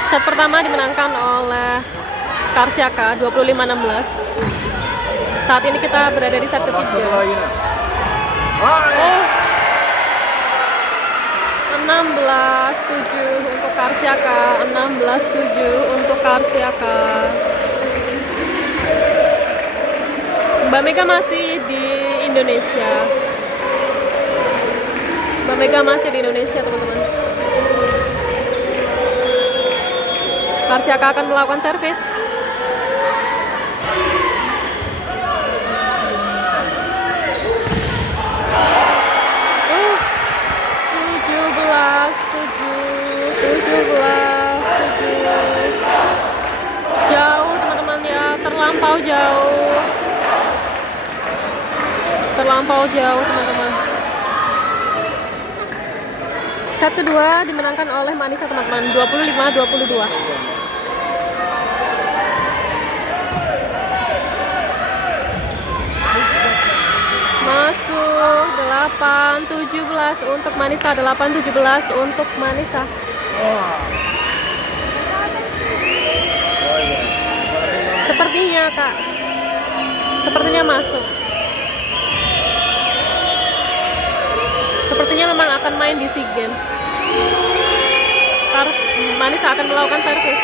Set pertama dimenangkan oleh Karsiaka 25-16. Saat ini kita berada di set ketiga. 16-7 untuk Karsiaka. 16-7 untuk Karsiaka. Mbak Mega masih di Indonesia. Mbak Mega masih di Indonesia teman-teman. Karsiaka akan melakukan servis. Jauh teman-teman ya, terlampau jauh. Terlampau jauh teman-teman. Set kedua dimenangkan oleh Manisa teman-teman. 25-22. Masuk 8-17 untuk Manisa. 8-17 untuk Manisa. Sepertinya Kak, sepertinya masuk. Sepertinya memang akan main di SEA Games. Manisa akan melakukan servis.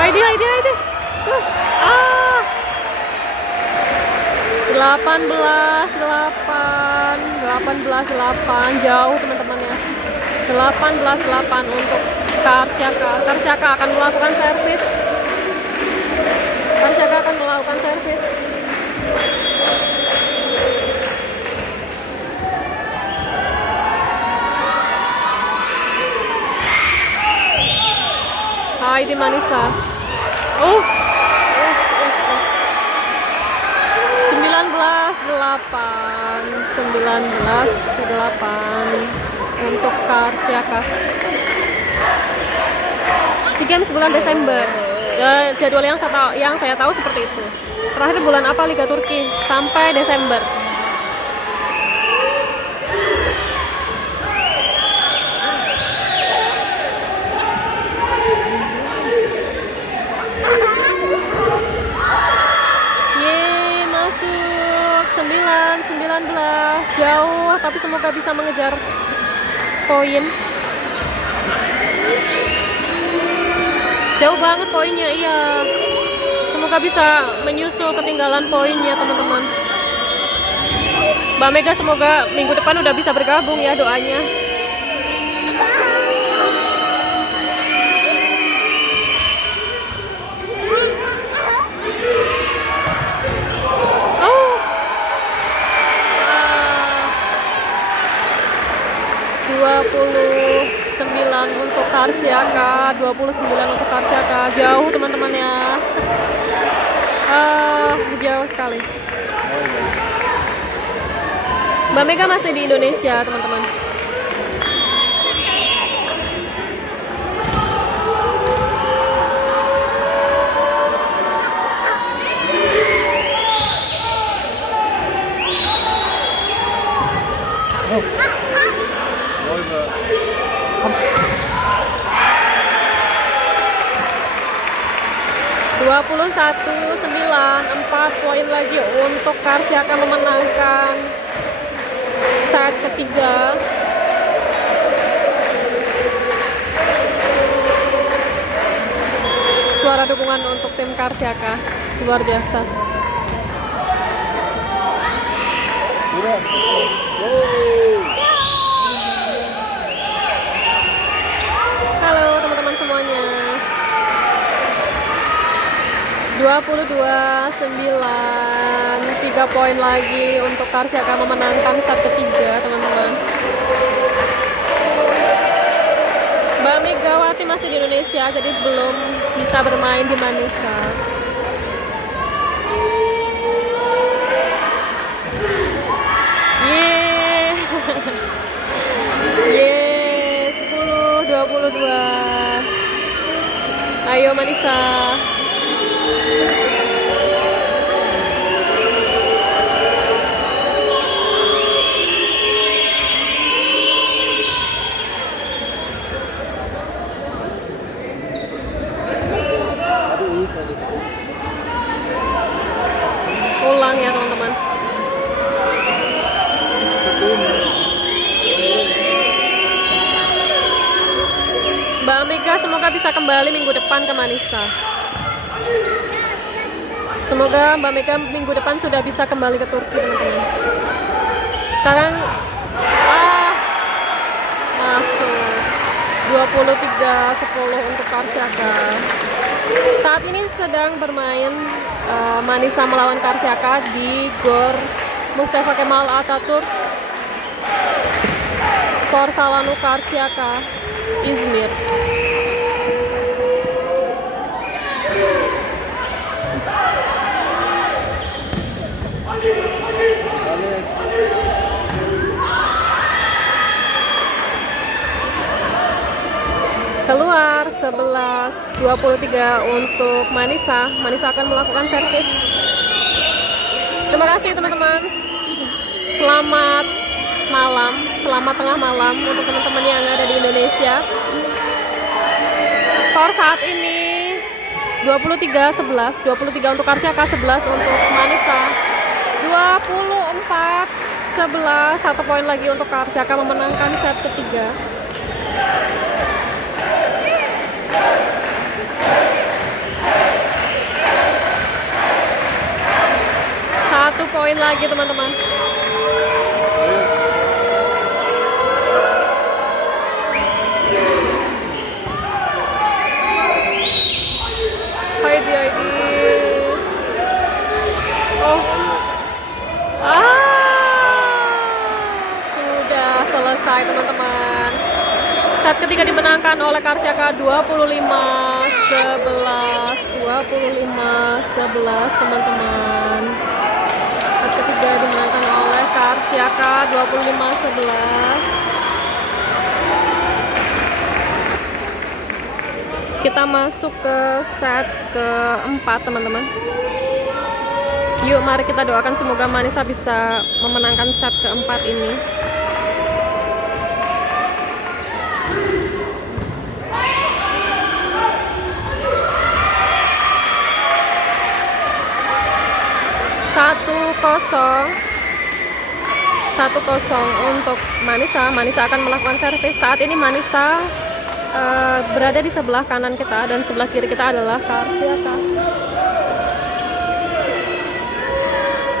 Heidi. 18-8 jauh teman-teman ya. 18-8 untuk Karsiaka. Karsiaka akan melakukan servis. Karsiaka akan melakukan servis. Heidi Manisa. 19-8 untuk Karsiaka. SEA Games bulan Desember. Ya, jadwal yang saya tahu seperti itu. Terakhir bulan apa Liga Turki? Sampai Desember. Yeay, masuk 19, jauh, tapi semoga bisa mengejar poin. Jauh banget poinnya, iya. Semoga bisa menyusul ketinggalan poinnya, teman-teman. Mbak Mega semoga minggu depan udah bisa bergabung ya, doanya. Oh. 29 untuk Karsiaka, 29 untuk Karsiaka. Jauh teman-teman ya. Jauh sekali. Mbak Mega masih di Indonesia, teman-teman. Oh. 21-9, 4 poin lagi untuk Karsiaka memenangkan set ketiga. Suara dukungan untuk tim Karsiaka luar biasa. Halo teman-teman semuanya. 22-9, 3 poin lagi untuk Karsiaka memenangkan set ketiga, teman-teman. Mbak Megawati masih di Indonesia, jadi belum bisa bermain di Manisa. Yeay. Yeay, 10-22. Ayo Manisa. Ulang ya teman-teman. Mbak Mega semoga bisa kembali minggu depan ke Manisa. Semoga Mbak Mega minggu depan sudah bisa kembali ke Turki, teman-teman. Sekarang masuk 23-10 untuk Karsiaka. Saat ini sedang bermain Manisa melawan Karsiaka di Gor Mustafa Kemal Atatürk. Skor Salanu Karsiaka Izmir. Keluar 11-23 untuk Manisa. Manisa akan melakukan servis. Terima kasih teman-teman. Selamat malam, selamat tengah malam untuk teman-teman yang ada di Indonesia. Skor saat ini 23-11, 23 untuk Karsiaka, 11 untuk Manisa. 24-11, 1 poin lagi untuk Karsiaka memenangkan set ketiga. Satu poin lagi teman-teman. Heidi. Oh. Sudah selesai teman-teman. Set ketiga dimenangkan oleh Karsiaka 25-11 teman-teman. Set ketiga juga dimenangkan oleh Karsiaka 25-11. Kita masuk ke set keempat teman-teman. Yuk mari kita doakan semoga Manisa bisa memenangkan set keempat ini. Satu kosong untuk Manisa. Manisa akan melakukan servis. Saat ini Manisa berada di sebelah kanan kita dan sebelah kiri kita adalah Karsiaka.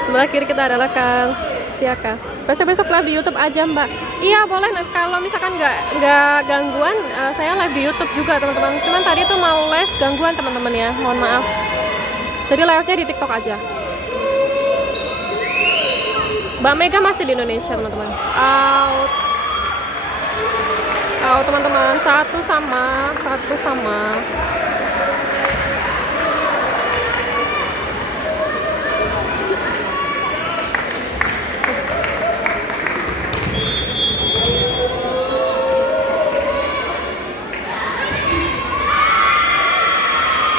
Sebelah kiri kita adalah Karsiaka. Besok live di YouTube aja Mbak. Iya boleh. Kalau misalkan nggak gangguan, saya live di YouTube juga teman-teman. Cuman tadi tuh mau live gangguan teman-teman ya. Mohon maaf. Jadi live-nya di TikTok aja. Mbak Mega masih di Indonesia teman-teman. Out teman-teman. Satu sama.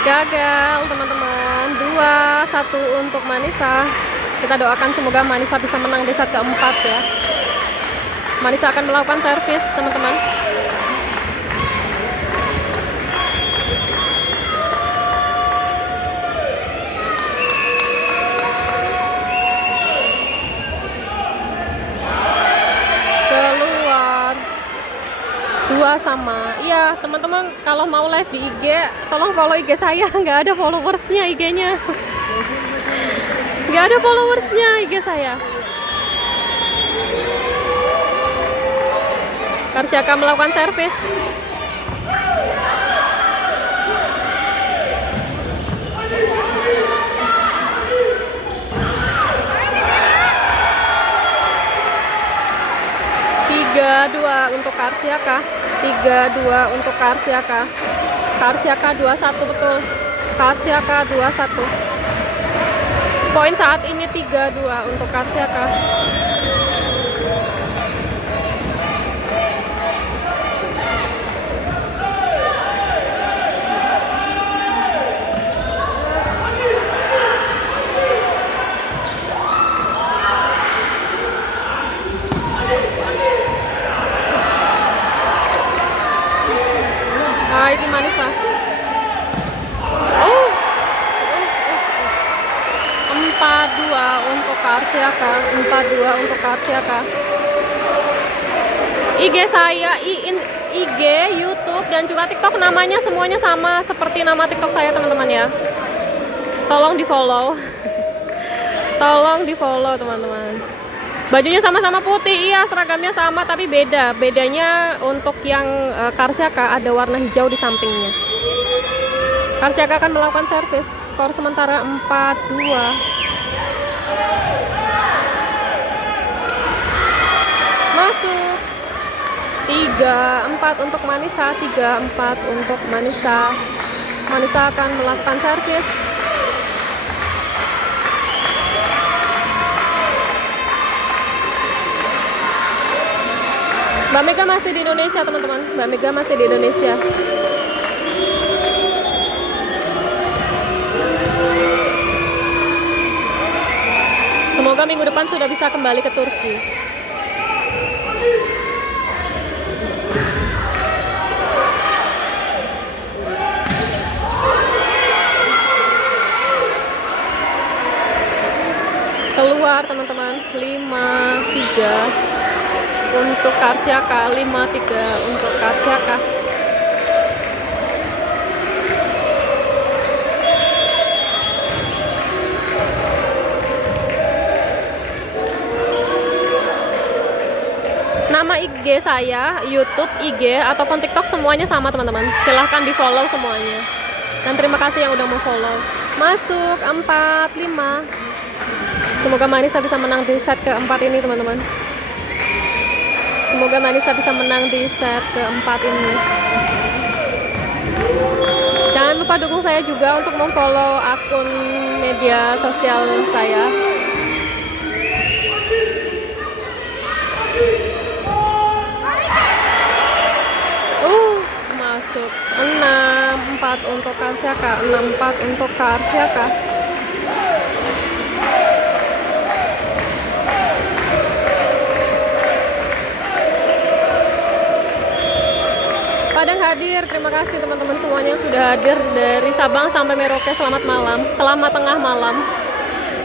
Gagal teman-teman. 2-1 untuk Manisa. Kita doakan semoga Manisa bisa menang di set keempat ya. Manisa akan melakukan servis teman-teman. Keluar. 2-2. Iya teman-teman, kalau mau live di IG tolong follow IG saya. Nggak ada followersnya IG-nya. Nggak ada followersnya IG saya. Karsiaka melakukan servis. Untuk Karsiaka. 3-2 untuk Karsiaka. Karsiaka 21 betul. Karsiaka 21. Poin saat ini 3-2 untuk Karsiaka. Ini Manisa. 4-2 untuk Karsiaka. 4-2 untuk Karsiaka. IG saya, IG, YouTube dan juga TikTok namanya semuanya sama seperti nama TikTok saya teman-teman ya. Tolong di follow. Tolong di follow teman-teman. Bajunya sama-sama putih, iya seragamnya sama tapi beda. Bedanya untuk yang Karsiaka ada warna hijau di sampingnya. Karsiaka akan melakukan servis. Skor sementara 4-2. Masuk. 3-4 untuk Manisa. 3-4 untuk Manisa. Manisa akan melakukan servis. Mbak Mega masih di Indonesia teman-teman. Mbak Mega masih di Indonesia. Semoga minggu depan sudah bisa kembali ke Turki. Keluar teman-teman. 5-3 untuk Karsiaka, 5-3 untuk Karsiaka. Nama IG saya, YouTube, IG ataupun TikTok semuanya sama teman-teman. Silahkan di follow semuanya. Dan terima kasih yang udah mau follow. Masuk 4-5. Semoga Manisa bisa menang di set keempat ini teman-teman. Semoga Manisa bisa menang di set keempat ini. Jangan lupa dukung saya juga untuk memfollow akun media sosial saya. masuk. 6-4 untuk Karsiaka. 6-4 untuk Karsiaka. Padang hadir, terima kasih teman-teman semuanya yang sudah hadir dari Sabang sampai Merauke. Selamat malam, selamat tengah malam.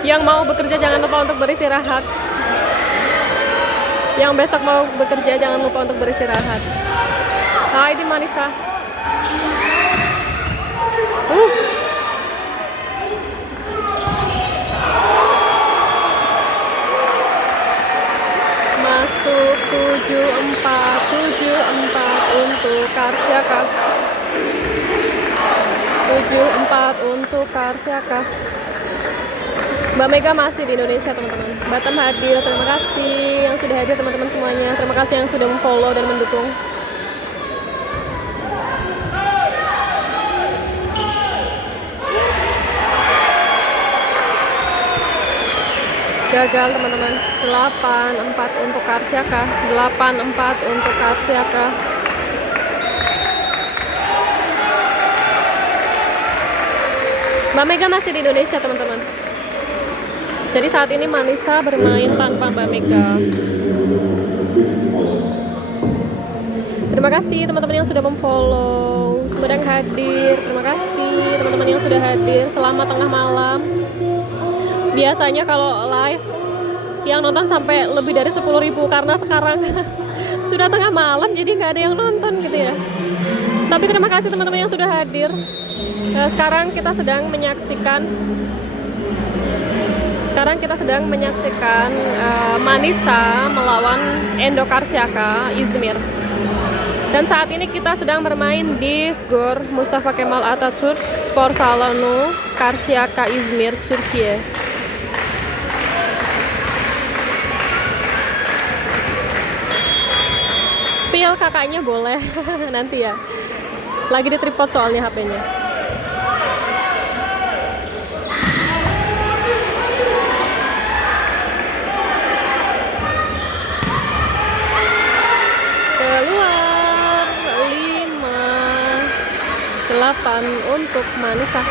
Yang mau bekerja jangan lupa untuk beristirahat. Yang besok mau bekerja jangan lupa untuk beristirahat. Hai di Manisa. Masuk 7-4 untuk Karsiaka. 7-4 untuk Karsiaka. Mbak Mega masih di Indonesia teman-teman. Batam hadir, terima kasih yang sudah hadir teman-teman semuanya. Terima kasih yang sudah memfollow dan mendukung. Gagal teman-teman. 8-4 untuk Karsiaka. 8-4 untuk Karsiaka. Mbak Mega masih di Indonesia teman-teman. Jadi saat ini Manisa bermain tanpa Mbak Mega. Terima kasih teman-teman yang sudah memfollow, Sumedang hadir. Terima kasih teman-teman yang sudah hadir. Selamat tengah malam. Biasanya kalau live yang nonton sampai lebih dari 10.000 karena sekarang sudah tengah malam jadi nggak ada yang nonton gitu ya. Tapi terima kasih teman-teman yang sudah hadir. Sekarang kita sedang menyaksikan Manisa melawan Endo Karsiaka Izmir. Dan saat ini kita sedang bermain di Gor Mustafa Kemal Atatürk Spor Salonu Karsiaka Izmir, Türkiye. Spill kakaknya boleh nanti ya. Lagi di tripod soalnya HP-nya. Keluar 5-8 untuk Manisa.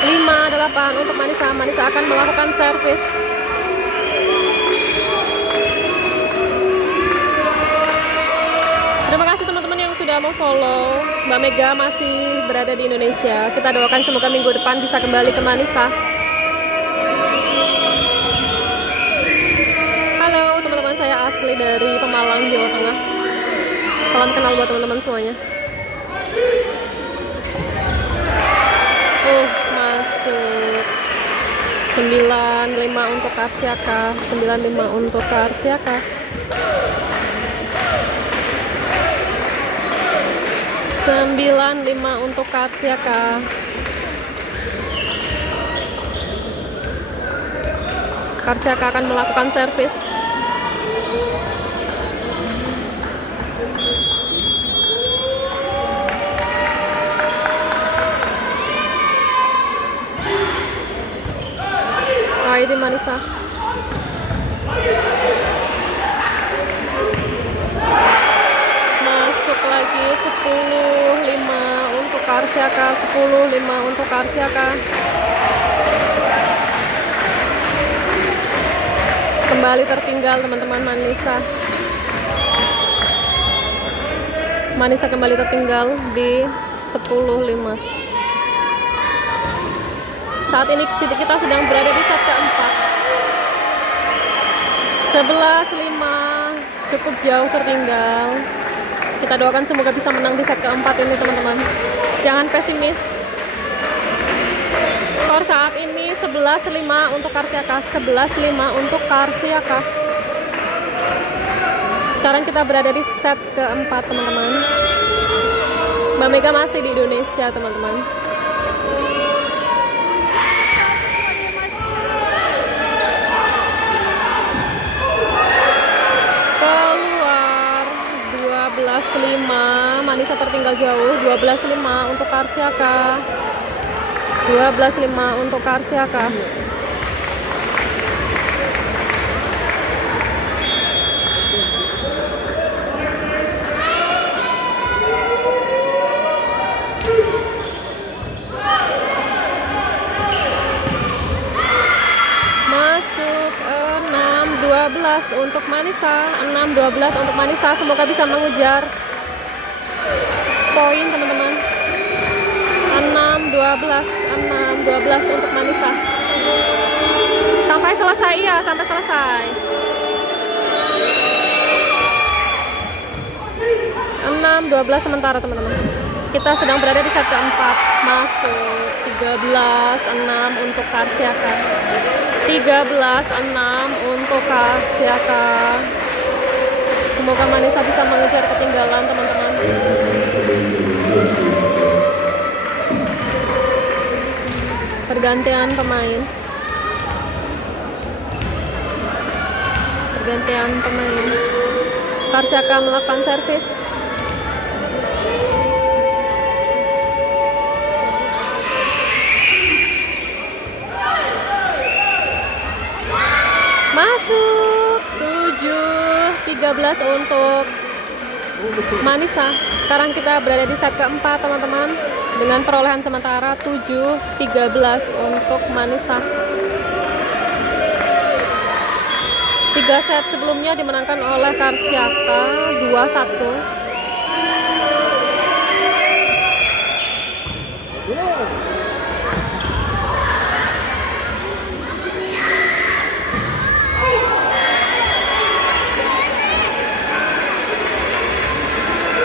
5-8 untuk Manisa. Manisa akan melakukan servis. Terima kasih teman-teman yang sudah memfollow. Mbak Mega masih berada di Indonesia. Kita doakan semoga minggu depan bisa kembali ke Manisa. Halo teman-teman, saya Asli dari Pemalang, Jawa Tengah. Salam kenal buat teman-teman semuanya. Masuk. 9-5 untuk Karsiaka. 9-5 untuk Karsiaka. 9-5 untuk Karsiaka. Karsiaka akan melakukan servis. Hai di Manisa. Masuk lagi 10-5 untuk Karsiaka. 10-5 untuk Karsiaka. Kembali tertinggal teman-teman Manisa. Manisa kembali tertinggal di 10-5. Saat ini kita sedang berada di set keempat. 11-5, cukup jauh tertinggal. Kita doakan semoga bisa menang di set keempat ini teman-teman. Jangan pesimis. Skor saat ini 11-5 untuk Karsiaka. 11-5 untuk Karsiaka. Sekarang kita berada di set keempat teman-teman. Mbak Mega masih di Indonesia teman-teman. Keluar 12-5, Manisa tertinggal jauh. 12-5 untuk Karsiaka. 12-5 untuk Karsiaka. 6-12 untuk Manisa. 6-12 untuk Manisa. Semoga bisa mengejar poin teman-teman. 6-12 untuk Manisa. Sampai selesai ya, sampai selesai. 6-12 sementara teman-teman. Kita sedang berada di set keempat. Masuk 13-6 untuk Karsiaka. 13-6 untuk Karsiaka. Semoga Manisa bisa mengejar ketinggalan teman-teman. Pergantian pemain. Karsiaka melakukan servis. Masuk 7-13 untuk Manisa. Sekarang kita berada di set keempat teman-teman, dengan perolehan sementara 7-13 untuk Manisa. 3 set sebelumnya dimenangkan oleh Karsiaka 2-1.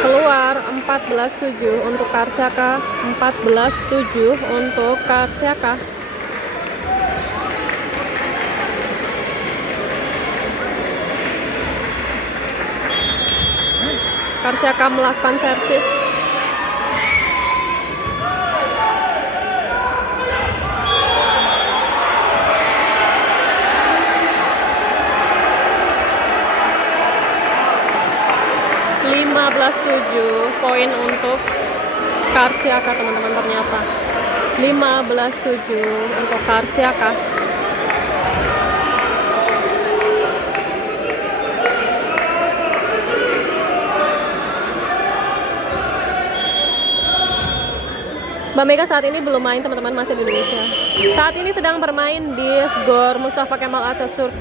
Keluar 14-7 untuk Karsiaka. 14-7 untuk Karsiaka. Karsiaka melakukan servis. Poin untuk Karsiaka teman-teman, ternyata 15-7 untuk Karsiaka. Mbak Mega saat ini belum main teman-teman, masih di Indonesia. Saat ini sedang bermain di Gor Mustafa Kemal Atatürk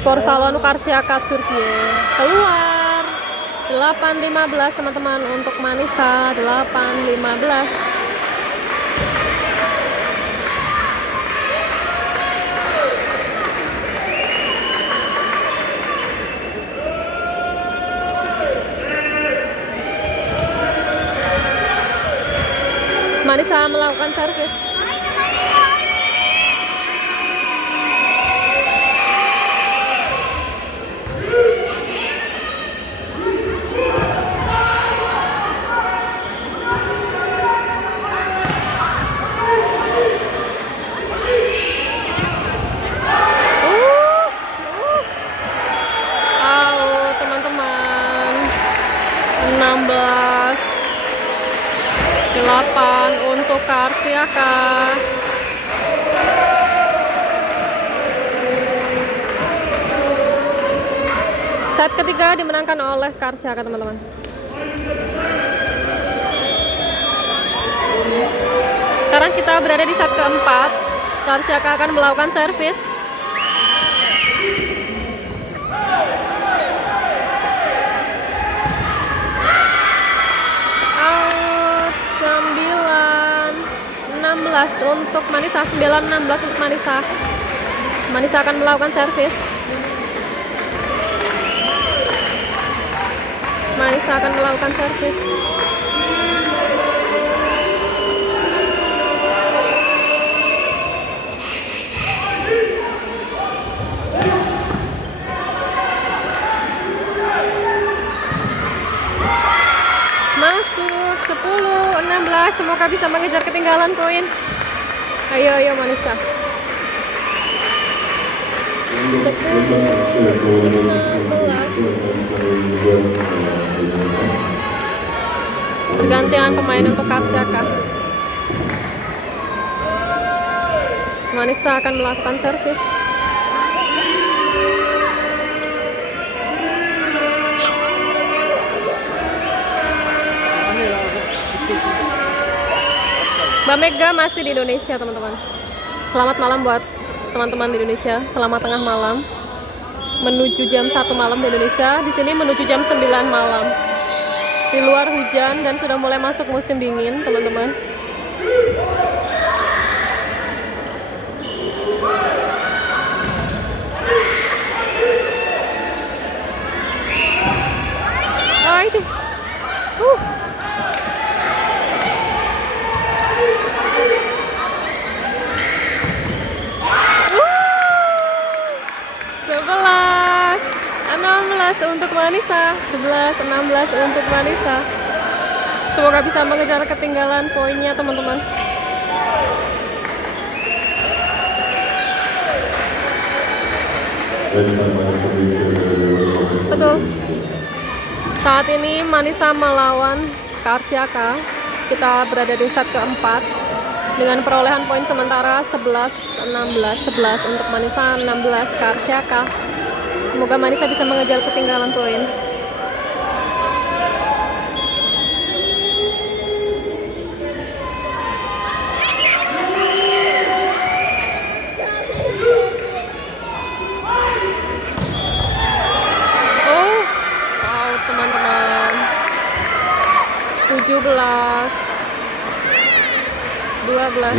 Sport Salon Karsiaka Türkiye. Keluar 8-15 teman-teman untuk Manisa. 8-15. Manisa melakukan servis. Teman-teman. 16-8 untuk Karsiaka. Set ketiga dimenangkan oleh Karsiaka teman-teman. Sekarang kita berada di set keempat. Karsiaka akan melakukan servis. Untuk Manisa. 9-16 untuk Manisa. Manisa akan melakukan servis. Manisa akan melakukan servis. Masuk 10-16. Semoga bisa mengejar ketinggalan poin. Ayo Manisa. 10-16. Pergantian pemain untuk Karsiaka. Manisa akan melakukan servis. Mbak Mega masih di Indonesia teman-teman. Selamat malam buat teman-teman di Indonesia. Selamat tengah malam. menuju jam 1 malam di Indonesia. Di sini menuju jam 9 malam. Di luar hujan dan sudah mulai masuk musim dingin, teman-teman. Ini. Sebelas, 16 untuk Manisa, 11, 16 untuk Manisa. Semoga bisa mengejar ketinggalan poinnya, teman-teman. Betul. Saat ini Manisa melawan Karsiaka. Kita berada di set keempat dengan perolehan poin sementara 11-16, 11 untuk Manisa, 16 Karsiaka. Semoga Manisa bisa mengejar ketinggalan poin. Teman-teman, 17, 12.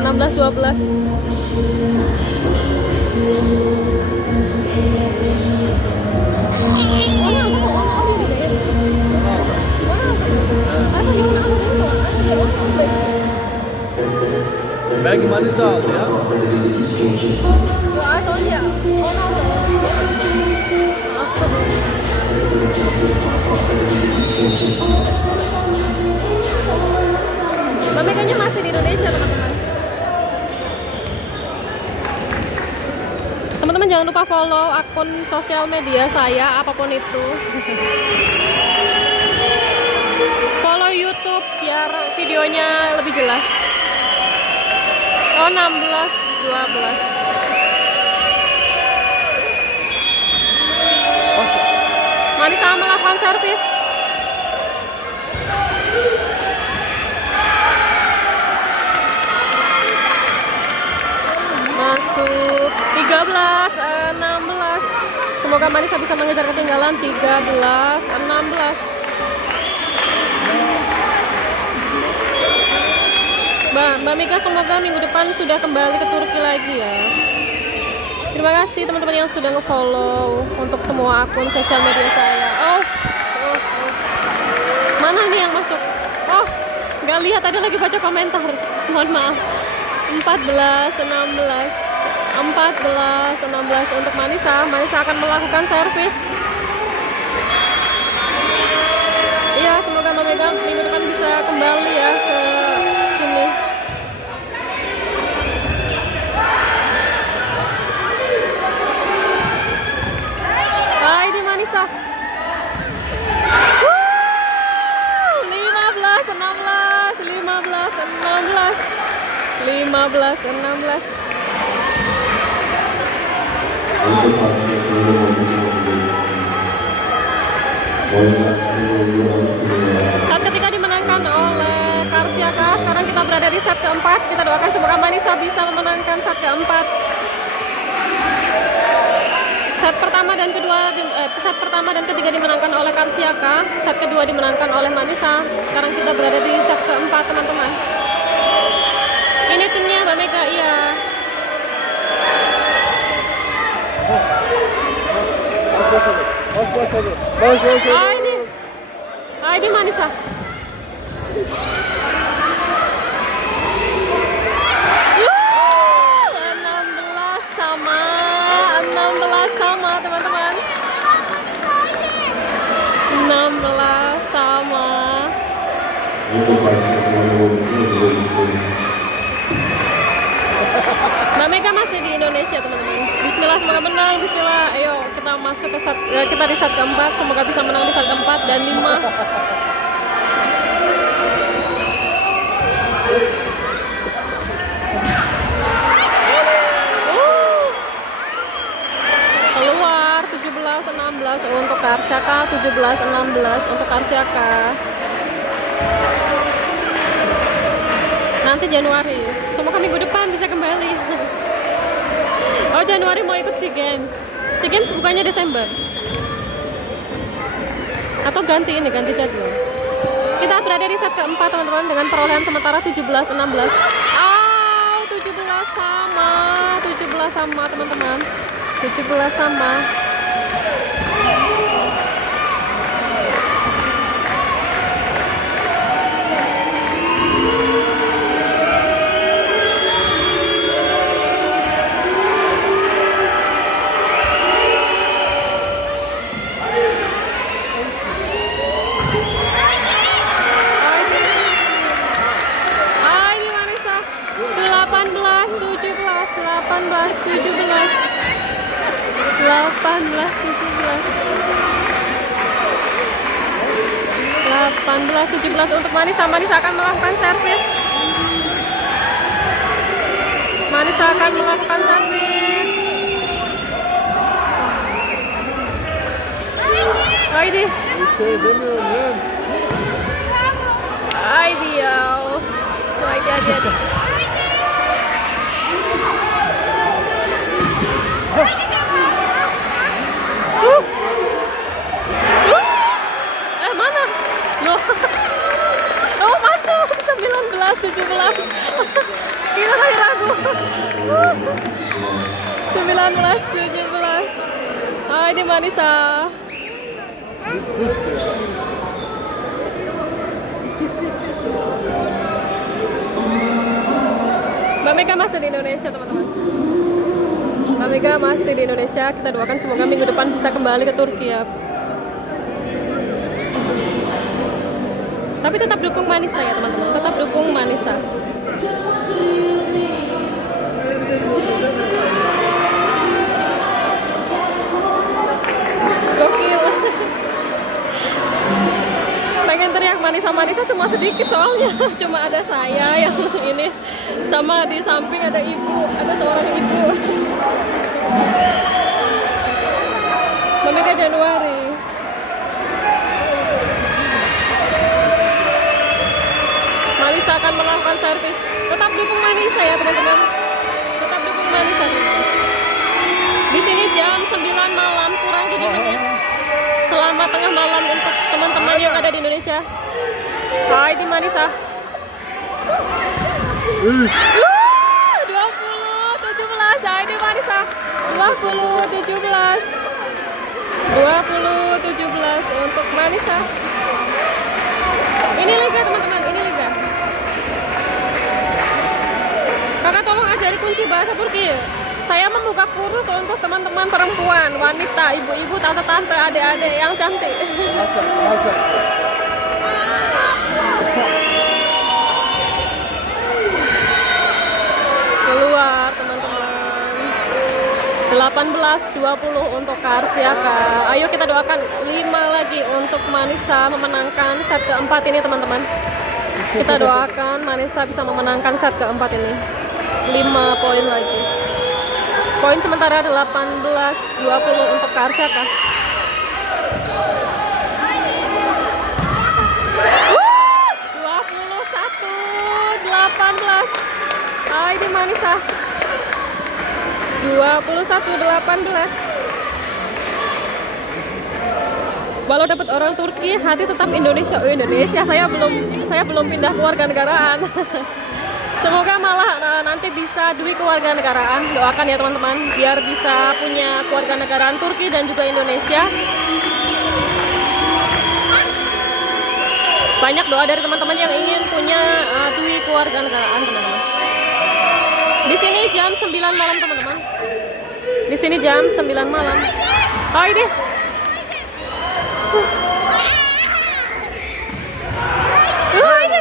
Enam belas 12. Bagi Manisa ya. Mamekanya masih di Indonesia, teman-teman. Teman-teman jangan lupa follow akun sosial media saya apapun itu. Follow YouTube biar videonya lebih jelas. Oh, 16, 12. Manisa melakukan servis. Masuk 13, 16. Semoga Manisa bisa mengejar ketinggalan 13, 16. Mbak Mika, semoga minggu depan sudah kembali ke Turki lagi ya. Terima kasih teman-teman yang sudah nge-follow untuk semua akun sosial media saya. Mana nih yang masuk? Oh, nggak lihat, ada lagi baca komentar. Mohon maaf. 14, 16. 14, 16 untuk Manisa. Manisa akan melakukan servis. Iya, semoga Mbak Mega minggu depan bisa kembali ya ke sini. Ini Manisa. 15, 16, 15, 16. 15, 16. Set ketiga dimenangkan oleh Karsiaka. Sekarang kita berada di set keempat. Kita doakan semoga Manisa bisa memenangkan set keempat. Set pertama dan ketiga dimenangkan oleh Karsiaka. Set kedua dimenangkan oleh Manisa. Sekarang kita berada di set keempat, teman-teman. Ini timnya Mbak Mega, iya. Ini Manisa. Yuh, 16 sama teman-teman. 16 sama. Mbak Mega masih di Indonesia, teman-teman. Bismillah, semoga menang. Bismillah, ayo kita masuk ke set, kita di set keempat. Semoga bisa menang di set keempat dan 5. Keluar 17, 16 Karsiaka 17-16 untuk Karsiaka. Nanti Januari, semoga minggu depan bisa kembali. Oh, Januari mau ikut SEA Games. SEA Games bukannya Desember. Atau ganti jadwal. Kita berada di set keempat teman-teman dengan perolehan sementara 17-16. 17 sama teman-teman. 17 sama. Untuk Manisa akan melakukan servis. Manisa akan melakukan servis. Haydi. Haydi ya. Hadi. Mana? Loh. Oh, masuk 19-17. Kita lagi ragu. 19-17. Ini Manisa. Mbak Mega masih di Indonesia, teman-teman. Mbak Mega masih di Indonesia. Kita doakan semoga minggu depan bisa kembali ke Turki ya. Tapi tetap dukung Manisa ya teman-teman, tetap dukung Manisa. Gokil. Pengen teriak Manisa cuma sedikit soalnya. Cuma ada saya yang ini, sama di samping ada seorang ibu. Memega Januari. Manisa akan melakukan servis. Tetap dukung Manisa ya teman-teman. Tetap dukung Manisa. Di sini jam 9 malam kurang 7 menit. Selamat tengah malam untuk teman-teman yang ada di Indonesia. Hai di Manisa. 20-17. Hai di Manisa. 20-17. 20-17 untuk Manisa. Ini liga teman-teman, ini liga. Kakak tolong ajari kunci bahasa Turki. Saya membuka kursus untuk teman-teman perempuan, wanita, ibu-ibu, tante-tante, adik-adik yang cantik. Keluar teman-teman. 18-20 untuk Karsiaka. Ayo kita doakan 5 lagi untuk Manisa memenangkan set keempat ini teman-teman. Kita doakan Manisa bisa memenangkan set keempat ini. 5 poin lagi. Poin sementara 18-20 untuk Karsiaka. 21-18. Hai di Manisa. 21-18. Walau dapat orang Turki, hati tetap Indonesia. Oh, Indonesia, saya belum pindah kewarganegaraan. Semoga malah nanti bisa duit kewarganegaraan. Doakan ya teman-teman, biar bisa punya kewarganegaraan Turki dan juga Indonesia. Banyak doa dari teman-teman yang ingin punya duit kewarganegaraan teman-teman. Di sini jam 9 malam teman-teman. Di sini jam 9 malam. Oh ini. Ini.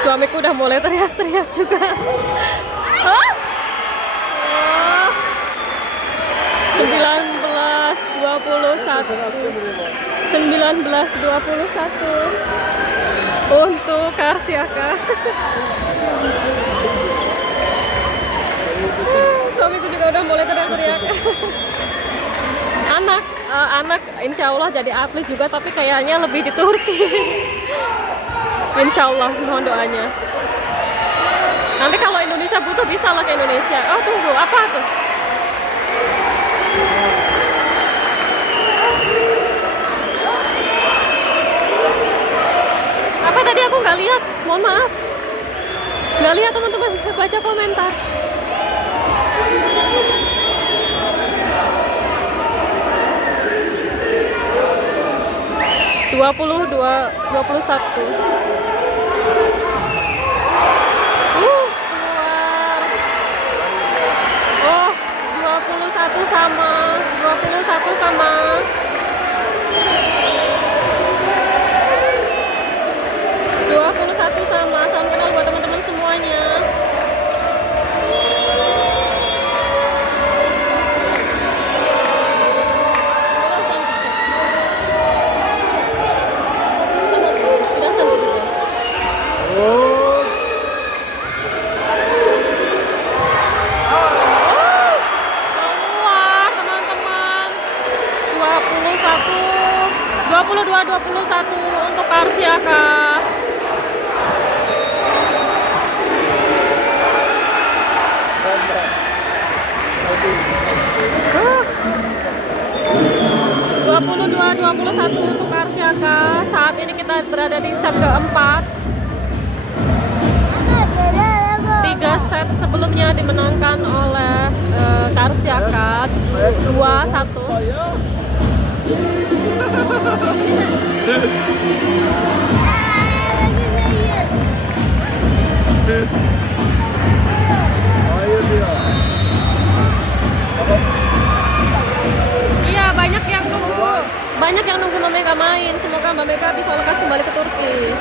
Suamiku udah mulai teriak-teriak juga. Hah? 19-21 untuk Karsiaka. Suamiku juga udah mulai teriak-teriak. Anak insya Allah jadi atlet juga, tapi kayaknya lebih di Turki. Insya Allah, mohon doanya. Nanti kalau Indonesia butuh bisa lah ke Indonesia. Oh tunggu, apa tuh? Apa tadi aku nggak lihat? Mohon maaf. Nggak lihat teman-teman, baca komentar. Dua puluh satu. Keluar. Oh, 21 sama. 21 sama. 21 sama. Salam kenal buat teman-teman semuanya. Keluar teman-teman. 22-21 untuk Karsiaka. Dua 22-21 untuk Karsiaka. Saat ini kita berada di set keempat. 3 set sebelumnya dimenangkan oleh Karsiaka 2-1. Iya, banyak yang nunggu Mbak Mega main. Semoga Mbak Mega bisa lekas kembali ke Turki.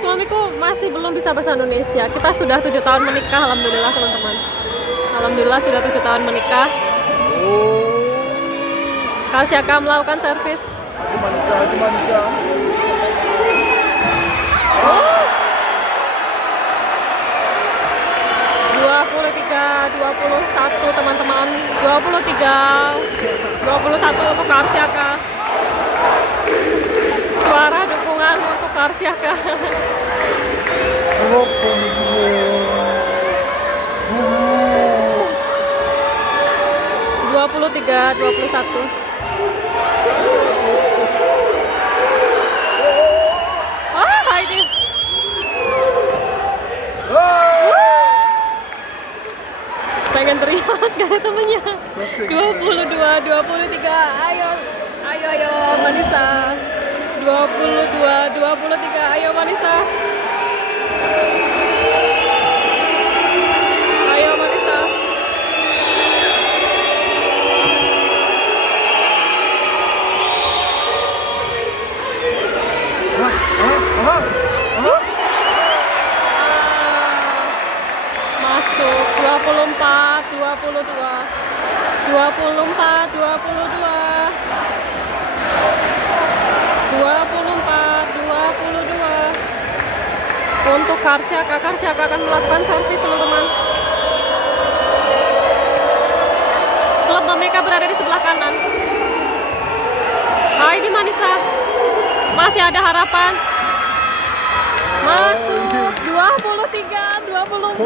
Suamiku masih belum bisa bahasa Indonesia. Kita sudah 7 tahun menikah, alhamdulillah teman-teman. Alhamdulillah sudah 7 tahun menikah. Karsiaka melakukan servis. Manisa. 23-21 teman-teman. 23-21 untuk Karsiaka. Suara dukungan untuk Karsiaka. 23-21. Ini. Pengen teriak gak ada temennya. 22-23. Ayo Manisa. 22-23. Ayo Manisa. Ayo Manisa. Masuk 24-22. 24-22. Untuk Karsiaka akan melakukan servis teman-teman. Klub Meka berada di sebelah kanan. Ini Manisa. Masih ada harapan. Masuk 23-24.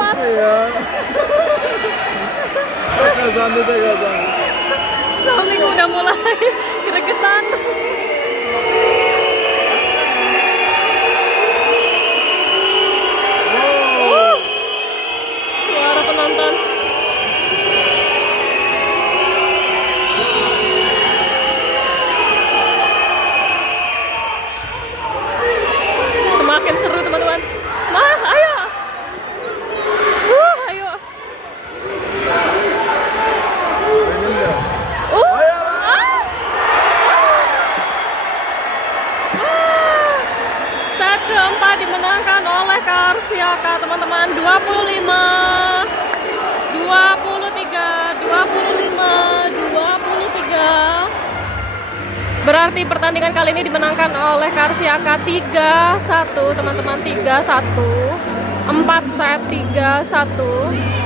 Suamiku udah mulai gregetan. Suara penonton. Semakin seru teman-teman. Ayo. Ayo. Set keempat dimenangkan oleh Karsiaka teman-teman. 25-21. Berarti pertandingan kali ini dimenangkan oleh Karsiaka 3-1, teman-teman, 3-1. 4 set 3-1.